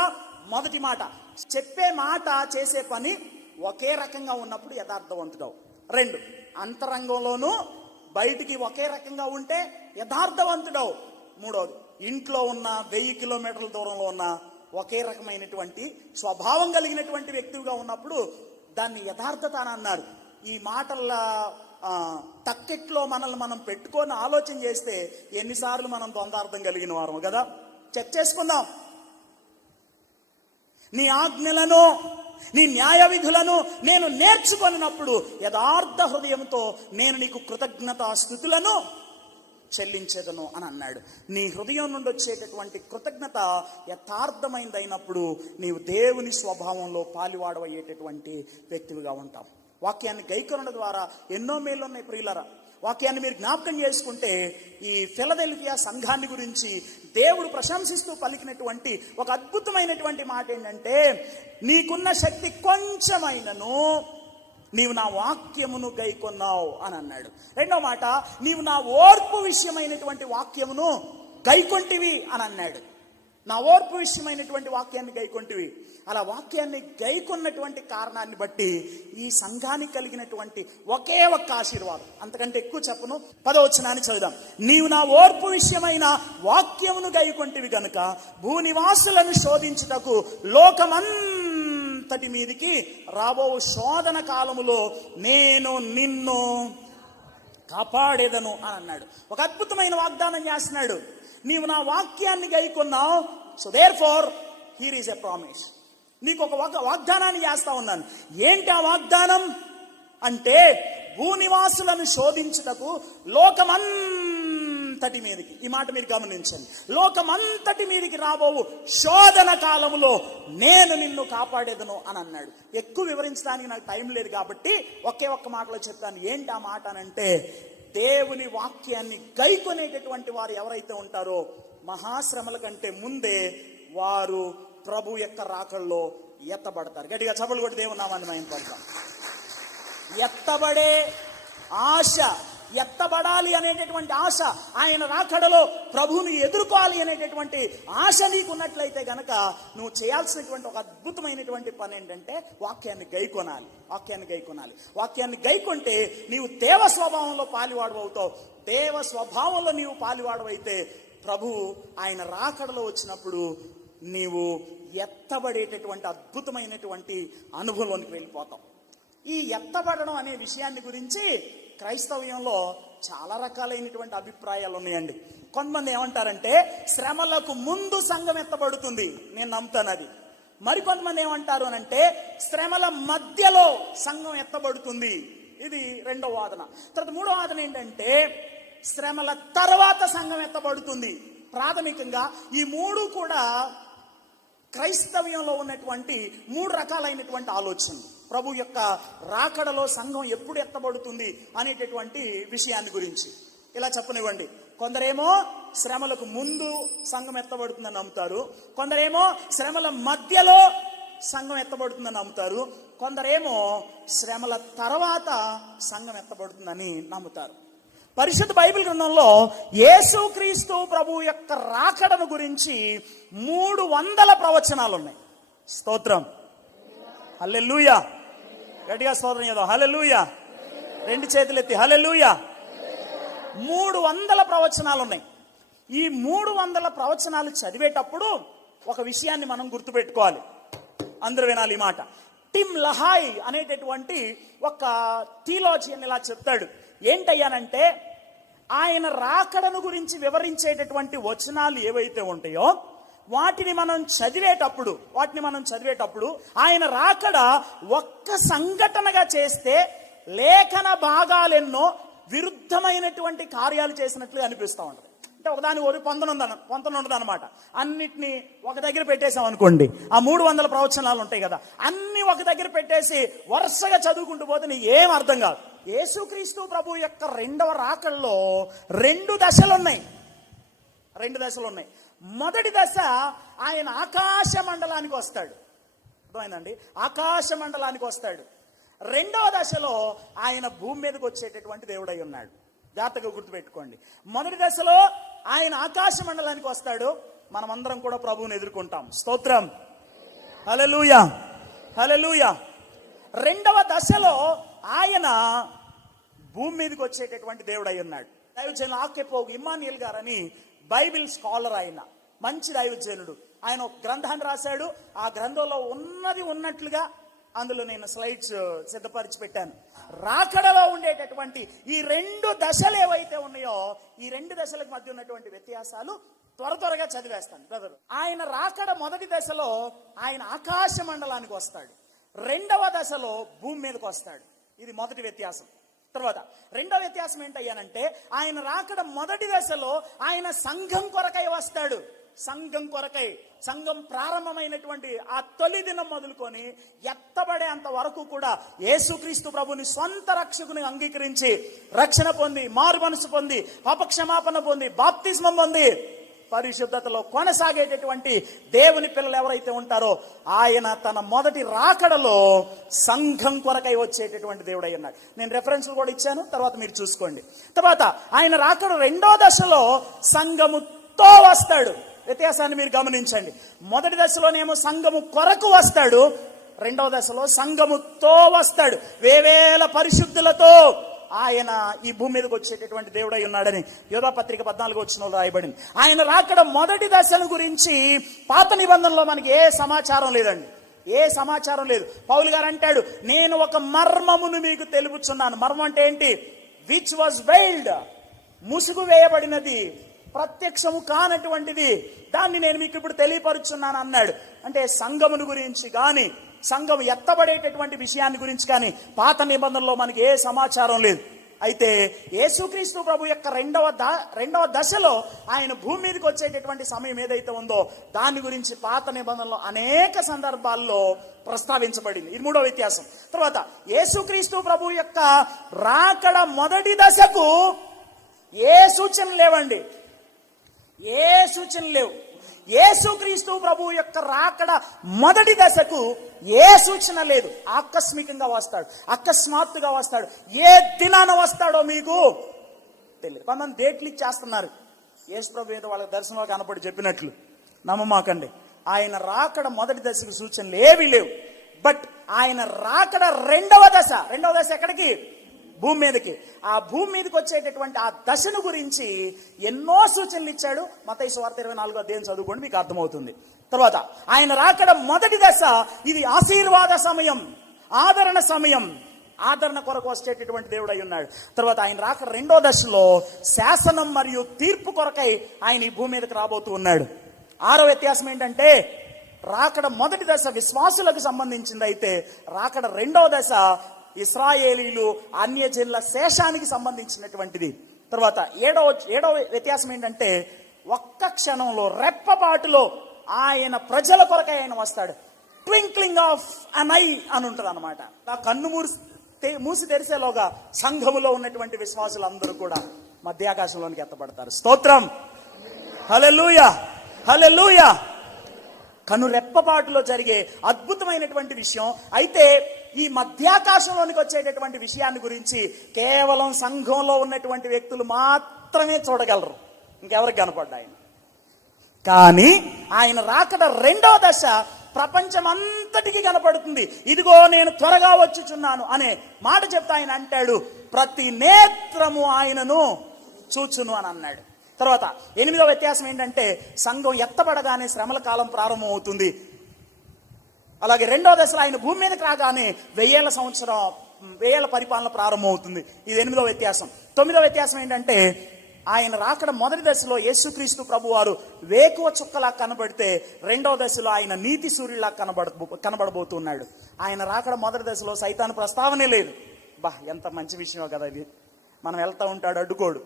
మొదటి మాట, చెప్పే మాట చేసే పని ఒకే రకంగా ఉన్నప్పుడు యథార్థవంతుడవు. 2, అంతరంగంలోనూ బయటికి ఒకే రకంగా ఉంటే యథార్థవంతుడవు. 3వది, ఇంట్లో ఉన్న 1000 కిలోమీటర్ల దూరంలో ఉన్న ఒకే రకమైనటువంటి స్వభావం కలిగినటువంటి వ్యక్తిగా ఉన్నప్పుడు దాన్ని యథార్థత అని అన్నారు. ఈ మాటల తక్కెట్లో మనల్ని మనం పెట్టుకొని ఆలోచన చేస్తే ఎన్నిసార్లు మనం ద్వందార్థం కలిగిన వారం కదా. చెక్ చేసుకుందాం. నీ ఆజ్ఞలను, నీ న్యాయ విధులను నేను నేర్చుకున్నప్పుడు యథార్థ హృదయంతో నేను నీకు కృతజ్ఞతాస్తుతులను చెల్లించేదను అని అన్నాడు. నీ హృదయం నుండి వచ్చేటటువంటి కృతజ్ఞత యథార్థమైందైనప్పుడు నీవు దేవుని స్వభావంలో పాలివాడవయ్యేటటువంటి వ్యక్తివిగా ఉంటావు. వాక్యాన్ని గైకొనడం ద్వారా ఎన్నో మేలు ఉన్నాయి ప్రియులరా. వాక్యాన్ని మీరు జ్ఞాపకం చేసుకుంటే ఈ ఫిలదెల్ఫియా సంఘాన్ని గురించి దేవుడు ప్రశంసిస్తూ పలికినటువంటి ఒక అద్భుతమైనటువంటి మాట ఏంటంటే, నీకున్న శక్తి కొంచెమైనను నీవు నా వాక్యమును గైకొన్నావు అని అన్నాడు. 2వ మాట, నీవు నా ఓర్పు విషయమైనటువంటి వాక్యమును గైకొంటివి అని అన్నాడు. నా ఓర్పు విషయమైనటువంటి వాక్యాన్ని గైకొంటివి. అలా వాక్యాన్ని గైకొన్నటువంటి కారణాన్ని బట్టి ఈ సంఘానికి కలిగినటువంటి ఒకే ఒక్క ఆశీర్వాదం, అంతకంటే ఎక్కువ చెప్పను. 10వ వచనాన్ని చదువుదాం. నీవు నా ఓర్పు విషయమైన వాక్యమును గైకొంటివి గనుక భూనివాసులను శోధించుటకు లోకమంతటి మీదికి రాబో శోధన కాలములో నేను నిన్ను కాపాడేదను అని అన్నాడు. ఒక అద్భుతమైన వాగ్దానం చేస్తున్నాడు. నీవు నా వాక్యాన్ని గైకొన్నావు, so therefore here is a promise. నీకు ఒక వాగ్దానాన్ని చేస్తా ఉన్నాను. ఏంటి ఆ వాగ్దానం అంటే, భూనివాసులను శోధించుటకు లోకమంతటి మీదకి, ఈ మాట మీరు గమనించండి, లోకమంతటి మీదకి రాబోవు శోధన కాలములో నేను నిన్ను కాపాడేదను అని అన్నాడు. ఎక్కువ వివరించడానికి నాకు టైం లేదు కాబట్టి ఒకే ఒక్క మాటలో చెప్తాను. ఏంటి ఆ మాట అనంటే, దేవుని వాక్యాన్ని గైకొనేటటువంటి వారు ఎవరైతే ఉంటారో మహాశ్రమల కంటే ముందే వారు ప్రభు యొక్క రాకల్లో ఎత్తబడతారు. గట్టిగా చప్పట్లు కొట్టి దేవుని నామాన్ని మహిమపడతాం. ఎత్తబడే ఆశ, ఎత్తబడాలి అనేటటువంటి ఆశ, ఆయన రాకడలో ప్రభువుని ఎదుర్కోవాలి అనేటటువంటి ఆశ నీకున్నట్లయితే గనక నువ్వు చేయాల్సినటువంటి ఒక అద్భుతమైనటువంటి పని ఏంటంటే వాక్యాన్ని గైకొనాలి. వాక్యాన్ని గైకొంటే నీవు దేవ స్వభావంలో పాలివాడు అవుతావు. దేవ స్వభావంలో నీవు పాలివాడు అయితే ప్రభువు ఆయన రాకడలో వచ్చినప్పుడు నీవు ఎత్తబడేటటువంటి అద్భుతమైనటువంటి అనుభవంలోనికి వెళ్ళిపోతావు. ఈ ఎత్తబడడం అనే విషయాన్ని గురించి క్రైస్తవ్యంలో చాలా రకాలైనటువంటి అభిప్రాయాలు ఉన్నాయండి. కొంతమంది ఏమంటారంటే శ్రమలకు ముందు సంఘం ఎత్తబడుతుంది, నేను నమ్ముతాను అది. మరికొంతమంది ఏమంటారు అనంటే శ్రమల మధ్యలో సంఘం ఎత్తబడుతుంది, ఇది 2వ వాదన. తర్వాత 3వ వాదన ఏంటంటే శ్రమల తర్వాత సంఘం ఎత్తబడుతుంది. ప్రాథమికంగా ఈ 3 కూడా క్రైస్తవ్యంలో ఉన్నటువంటి 3 రకాలైనటువంటి ఆలోచనలు. ప్రభు యొక్క రాకడలో సంఘం ఎప్పుడు ఎత్తబడుతుంది అనేటటువంటి విషయాన్ని గురించి ఇలా చెప్పనివ్వండి. కొందరేమో శ్రమలకు ముందు సంఘం ఎత్తబడుతుందని నమ్ముతారు, కొందరేమో శ్రమల మధ్యలో సంఘం ఎత్తబడుతుందని నమ్ముతారు, కొందరేమో శ్రమల తర్వాత సంఘం ఎత్తబడుతుందని నమ్ముతారు. పరిశుద్ధ బైబిల్ గ్రంథంలో యేసుక్రీస్తు ప్రభు యొక్క రాకడను గురించి 300 ప్రవచనాలు ఉన్నాయి. స్తోత్రం, హల్లెలూయా. గట్టిగా స్తోత్రం చేద్దాం, హల్లెలూయా. 2 చేతులు ఎత్తి హల్లెలూయా. 300 ప్రవచనాలు ఉన్నాయి. ఈ 300 ప్రవచనాలు చదివేటప్పుడు ఒక విషయాన్ని మనం గుర్తుపెట్టుకోవాలి. అందరూ వినాలి ఈ మాట. టిమ్ లహాయ్ అనేటటువంటి ఒక థియాలజియన్ ఇలా చెప్తాడు. ఏంటయ్యానంటే, ఆయన రాకడను గురించి వివరించేటటువంటి వచనాలు ఏవైతే ఉంటాయో వాటిని మనం చదివేటప్పుడు ఆయన రాకడ ఒక్క సంఘటనగా చేస్తే లేఖన భాగాలెన్నో విరుద్ధమైనటువంటి కార్యాలు చేసినట్లు అనిపిస్తూ ఉంటుంది. అంటే ఒకదాని పొంతన ఉండదు అనమాట. అన్నిటినీ ఒక దగ్గర పెట్టేసాం అనుకోండి, ఆ 300 ప్రవచనాలు ఉంటాయి కదా, అన్ని ఒక దగ్గర పెట్టేసి వరుసగా చదువుకుంటూ పోతే నీకు ఏం అర్థం కాదు. యేసుక్రీస్తు ప్రభు యొక్క రెండవ రాకడలో 2 దశలు ఉన్నాయి. మొదటి దశ, ఆయన ఆకాశ మండలానికి వస్తాడు. అర్థమైందండి? ఆకాశ మండలానికి వస్తాడు. రెండవ దశలో ఆయన భూమి మీదకి వచ్చేటటువంటి దేవుడై ఉన్నాడు. జాగ్రత్తగా గుర్తుపెట్టుకోండి. మొదటి దశలో ఆయన ఆకాశ మండలానికి వస్తాడు, మనమందరం కూడా ప్రభువుని ఎదుర్కొంటాం. స్తోత్రం, హల్లెలూయా, హల్లెలూయా. రెండవ దశలో ఆయన భూమి మీదకి వచ్చేటటువంటి దేవుడై ఉన్నాడు. దైవజనుడు ఆకెపోగు ఇమ్మానుయేల్ గారని బైబిల్ స్కాలర్, ఆయన మంచి దైవజనుడు. ఆయన ఒక గ్రంథాన్ని రాశాడు. ఆ గ్రంథంలో ఉన్నట్లుగా అందులో నేను స్లైడ్స్ సిద్ధపరిచి పెట్టాను. రాకడలో ఉండేటటువంటి ఈ 2 దశలు ఏవైతే ఉన్నాయో, ఈ 2 దశలకు మధ్య ఉన్నటువంటి వ్యత్యాసాలు త్వరగా చదివేస్తాను బ్రదర్. ఆయన రాకడ మొదటి దశలో ఆయన ఆకాశ మండలానికి వస్తాడు. రెండవ దశలో భూమి మీదకి వస్తాడు. ఇది మొదటి వ్యత్యాసం. తర్వాత రెండవ వ్యత్యాసం ఏంటయ్యానంటే, ఆయన రాకడ మొదటి దశలో ఆయన సంఘం కొరకై వస్తాడు. సంఘం ప్రారంభమైనటువంటి ఆ తొలి దినం మొదలుకొని ఎత్తబడేంత వరకు కూడా యేసుక్రీస్తు ప్రభుని స్వంత రక్షకుని అంగీకరించి రక్షణ పొంది, మారు మనసు పొంది, పాపక్షమాపణ పొంది, బాప్తిస్మం పొంది పరిశుద్ధతలో కొనసాగేటటువంటి దేవుని పిల్లలు ఎవరైతే ఉంటారో, ఆయన తన మొదటి రాకడలో సంఘం కొరకై వచ్చేటటువంటి దేవుడై ఉన్నాడు. నేను రెఫరెన్స్లు కూడా ఇచ్చాను, తర్వాత మీరు చూసుకోండి. తర్వాత ఆయన రాకడ రెండో దశలో సంఘముతో వస్తాడు. వ్యత్యాసాన్ని మీరు గమనించండి. మొదటి దశలోనేమో సంఘము కొరకు వస్తాడు, రెండవ దశలో సంఘముతో వస్తాడు. వేవేల పరిశుద్ధులతో ఆయన ఈ భూమి మీదకి వచ్చేటటువంటి దేవుడై ఉన్నాడని యోధాపత్రిక 14 రాయబడింది. ఆయన రాకడ మొదటి దశల గురించి పాత నిబంధనలో మనకి ఏ సమాచారం లేదండి, ఏ సమాచారం లేదు. పౌలు గారు అంటాడు, నేను ఒక మర్మమును మీకు తెలుపుచున్నాను. మర్మం అంటే ఏంటి? విచ్ వాజ్ వెయిల్డ్, ముసుగు వేయబడినది, ప్రత్యక్షము కానటువంటిది, దాన్ని నేను మీకు ఇప్పుడు తెలియపరుచున్నాను అన్నాడు. అంటే సంఘమును గురించి కానీ, సంఘం ఎత్తబడేటటువంటి విషయాన్ని గురించి కానీ పాత నిబంధనలో మనకి ఏ సమాచారం లేదు. అయితే యేసుక్రీస్తు ప్రభు యొక్క రెండవ దశలో ఆయన భూమి మీదకి వచ్చేటటువంటి సమయం ఏదైతే ఉందో దాని గురించి పాత నిబంధనలో అనేక సందర్భాల్లో ప్రస్తావించబడింది. ఇది మూడో వ్యత్యాసం. తర్వాత యేసుక్రీస్తు ప్రభు యొక్క రాకడ మొదటి దశకు ఏ సూచనలు లేవండి, ఏ సూచనలు లేవు. యేసుక్రీస్తు ప్రభు యొక్క రాకడ మొదటి దశకు ఏ సూచన లేదు. ఆకస్మికంగా వస్తాడు, అకస్మాత్తుగా వస్తాడు. ఏ దినాన వస్తాడో మీకు తెలియదు. కొంతమంది డేట్లు ఇచ్చేస్తున్నారు. యేసు ప్రభు ఏదో వాళ్ళకి దర్శనంలో కనపడి చెప్పినట్లు నమ్మమాకండి. ఆయన రాకడ మొదటి దశకు సూచనలు ఏవి లేవు. బట్ ఆయన రాకడ రెండవ దశ ఎక్కడికి? భూమి మీదకి. ఆ భూమి మీదకి వచ్చేటటువంటి ఆ దశను గురించి ఎన్నో సూచనలు ఇచ్చాడు. మత్తయి సువార్త 24వ అధ్యాయం చదువుకోండి, మీకు అర్థమవుతుంది. తర్వాత ఆయన రాకడ మొదటి దశ ఇది ఆశీర్వాద సమయం, ఆదరణ సమయం, ఆదరణ కొరకు వచ్చేటటువంటి దేవుడు అయి ఉన్నాడు. తర్వాత ఆయన రాకడ రెండో దశలో శాసనం మరియు తీర్పు కొరకై ఆయన ఈ భూమి మీదకి రాబోతూ ఉన్నాడు. ఆరో వ్యత్యాసం ఏంటంటే, రాకడ మొదటి దశ విశ్వాసులకు సంబంధించింది అయితే రాకడ రెండవ దశ ఇశ్రాయేలీలు అన్యజనుల శేషానికి సంబంధించినటువంటిది. తర్వాత ఏడవ వ్యత్యాసం ఏంటంటే, ఒక్క క్షణంలో రెప్పపాటులో ఆయన ప్రజల కొరకై ఆయన వస్తాడు. ట్వింక్లింగ్ ఆఫ్ అన్ ఐ అని ఉంటుంది అనమాట. ఆ కన్ను మూసి తెరిసేలోగా సంఘములో ఉన్నటువంటి విశ్వాసులందరూ కూడా మధ్యాకాశంలోనికి ఎత్తబడతారు. స్తోత్రం, హల్లెలూయా, హల్లెలూయా. కనురెప్పపాటులో జరిగే అద్భుతమైనటువంటి విషయం. అయితే ఈ మధ్యాకాశంలోనికి వచ్చేటటువంటి విషయాన్ని గురించి కేవలం సంఘంలో ఉన్నటువంటి వ్యక్తులు మాత్రమే చూడగలరు, ఇంకెవరికి కనపడ్డా ఆయన. కానీ ఆయన రాకడ రెండవ దశ ప్రపంచమంతటికి కనపడుతుంది. ఇదిగో నేను త్వరగా వచ్చుచున్నాను అనే మాట చెప్తా ఆయన అంటాడు, ప్రతి నేత్రము ఆయనను చూచును అని అన్నాడు. తర్వాత 8వ వ్యత్యాసం ఏంటంటే, సంఘం ఎత్తబడగానే శ్రమల కాలం ప్రారంభం అవుతుంది. అలాగే రెండవ దశలో ఆయన భూమి మీదకి రాగానే 1000 పరిపాలన ప్రారంభం అవుతుంది. ఇది 8వ వ్యత్యాసం. 9వ వ్యత్యాసం ఏంటంటే, ఆయన రాకడ మొదటి దశలో యేసుక్రీస్తు ప్రభువారు వేకువ చుక్కలా కనబడితే, రెండవ దశలో ఆయన నీతి సూర్యులా కనబడబోతున్నాడు. ఆయన రాకడ మొదటి దశలో సైతాను ప్రస్తావనే లేదు. ఎంత మంచి విషయమో కదా ఇది. మనం వెళ్తా ఉంటాడు, అడ్డుకోడు.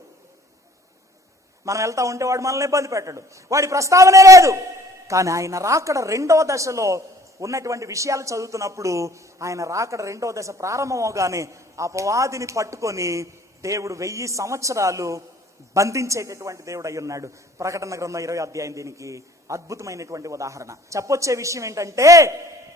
మనం వెళ్తా ఉంటే వాడు మనల్ని ఇబ్బంది పెట్టడు, వాడి ప్రస్తావనే లేదు. కానీ ఆయన రాకడ రెండవ దశలో ఉన్నటువంటి విషయాలు చదువుతున్నప్పుడు, ఆయన రాకడ రెండవ దశ ప్రారంభం అవగానే అపవాదిని పట్టుకొని దేవుడు 1000 సంవత్సరాలు బంధించేటటువంటి దేవుడు అయి ఉన్నాడు. ప్రకటన గ్రంథం 20వ అధ్యాయం దీనికి అద్భుతమైనటువంటి ఉదాహరణ. చెప్పొచ్చే విషయం ఏంటంటే,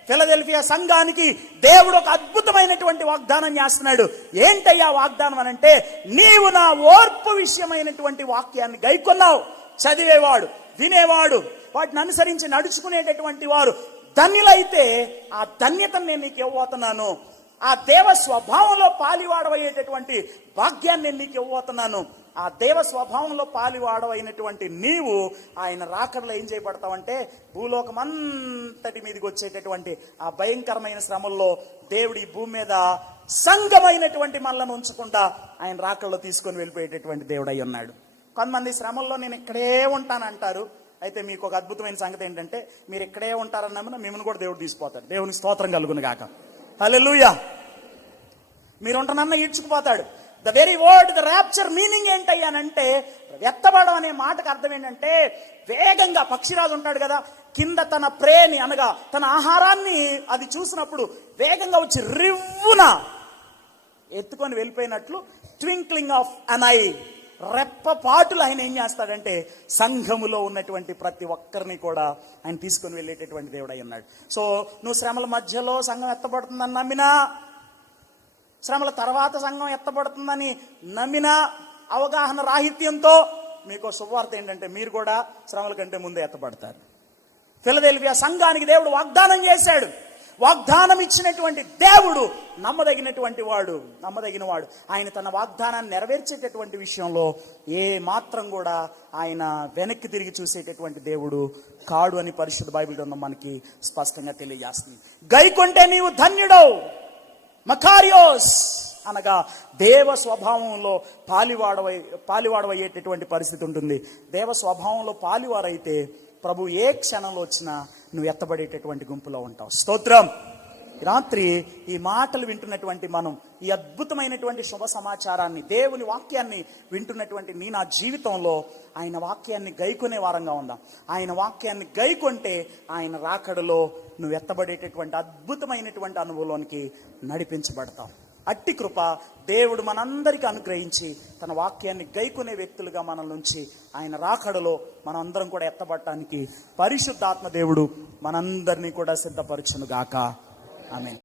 ఫిలదెల్ఫియా సంఘానికి దేవుడు ఒక అద్భుతమైనటువంటి వాగ్దానం చేస్తున్నాడు. ఏంటయ్యా వాగ్దానం అని అంటే, నీవు నా ఓర్పు విషయమైనటువంటి వాక్యాన్ని గైకొన్నావు. చదివేవాడు, వినేవాడు, వాటిని అనుసరించి నడుచుకునేటటువంటి వారు ధన్యులైతే ఆ ధన్యతను నేను నీకు ఇవ్వబోతున్నాను. ఆ దేవ స్వభావంలో పాలివాడవయ్యేటటువంటి భాగ్యాన్ని నేను నీకు ఇవ్వబోతున్నాను. ఆ దేవ స్వభావంలో పాలివాడవైనటువంటి నీవు ఆయన రాకడలో ఏం చేయబడతావంటే, భూలోకమంతటి మీదకి వచ్చేటటువంటి ఆ భయంకరమైన శ్రమల్లో దేవుడు ఈ భూమి మీద సంఘమైనటువంటి మనలను ఉంచకుండా ఆయన రాకడలో తీసుకొని వెళ్ళిపోయేటటువంటి దేవుడు అయి ఉన్నాడు. కొంతమంది శ్రమల్లో నేను ఇక్కడే ఉంటానంటారు. అయితే మీకు ఒక అద్భుతమైన సంగతి ఏంటంటే, మీరు ఇక్కడే ఉంటారన్న మిమ్మల్ని కూడా దేవుడు తీసిపోతాడు. దేవునికి స్తోత్రం కలుగును గాక. హల్లెలూయా. మీరు ఉంటనన్న ఈడ్చుకుపోతాడు. The very word, the rapture meaning ఏంటయ్యానంటే, ఎత్తబడం అనే మాటకు అర్థం ఏంటంటే, వేగంగా పక్షిరాజు ఉంటాడు కదా, కింద తన ప్రేని అనగా తన ఆహారాన్ని అది చూసినప్పుడు వేగంగా వచ్చి రివ్వున ఎత్తుకొని వెళ్ళిపోయినట్లు, ట్వింక్లింగ్ ఆఫ్ అన్ ఐ, రెప్పపాటులు ఆయన ఏం చేస్తాడంటే, సంఘములో ఉన్నటువంటి ప్రతి ఒక్కరిని కూడా ఆయన తీసుకొని వెళ్ళేటటువంటి దేవుడు అయి ఉన్నాడు. సో నువ్వు శ్రమల మధ్యలో సంఘం ఎత్తబడుతుందని నమ్మినా, శ్రమల తర్వాత సంఘం ఎత్తబడుతుందని నమ్మినా, అవగాహన రాహిత్యంతో మీకు శుభవార్త ఏంటంటే, మీరు కూడా శ్రమల కంటే ముందే ఎత్తబడతారు. ఫిలదెల్ఫియా సంఘానికి దేవుడు వాగ్దానం చేశాడు. వాగ్దానం ఇచ్చినటువంటి దేవుడు నమ్మదగిన వాడు. ఆయన తన వాగ్దానాన్ని నెరవేర్చేటటువంటి విషయంలో ఏ మాత్రం కూడా ఆయన వెనక్కి తిరిగి చూసేటటువంటి దేవుడు కాడు అని పరిశుద్ధ బైబిల్ గ్రంథం మనకి స్పష్టంగా తెలియజేస్తుంది. గైకొంటే నీవు ధన్యుడవు. మకారియోస్ అనగా దేవ స్వభావంలో పాలివాడవయ్యేటటువంటి పరిస్థితి ఉంటుంది. దేవ స్వభావంలో పాలివారైతే ప్రభు ఏ క్షణంలో వచ్చినా నువ్వు ఎత్తబడేటటువంటి గుంపులో ఉంటావు. స్తోత్రం. రాత్రి ఈ మాటలు వింటున్నటువంటి మనం, ఈ అద్భుతమైనటువంటి శుభ సమాచారాన్ని, దేవుని వాక్యాన్ని వింటున్నటువంటి నా జీవితంలో ఆయన వాక్యాన్ని గైకొనే వారంగా ఉందాం. ఆయన వాక్యాన్ని గైకొంటే ఆయన రాకడలో నువ్వు ఎత్తబడేటటువంటి అద్భుతమైనటువంటి అనుభవంలోనికి నడిపించబడతావు. అట్టి కృప దేవుడు మనందరికీ అనుగ్రహించి తన వాక్యాన్ని గైకొనే వ్యక్తులుగా మన నుంచి ఆయన రాకడలో మనందరం కూడా ఎత్తబడటానికి పరిశుద్ధాత్మ దేవుడు మనందరినీ కూడా సిద్ధపరచును గాక. ఆమేన్.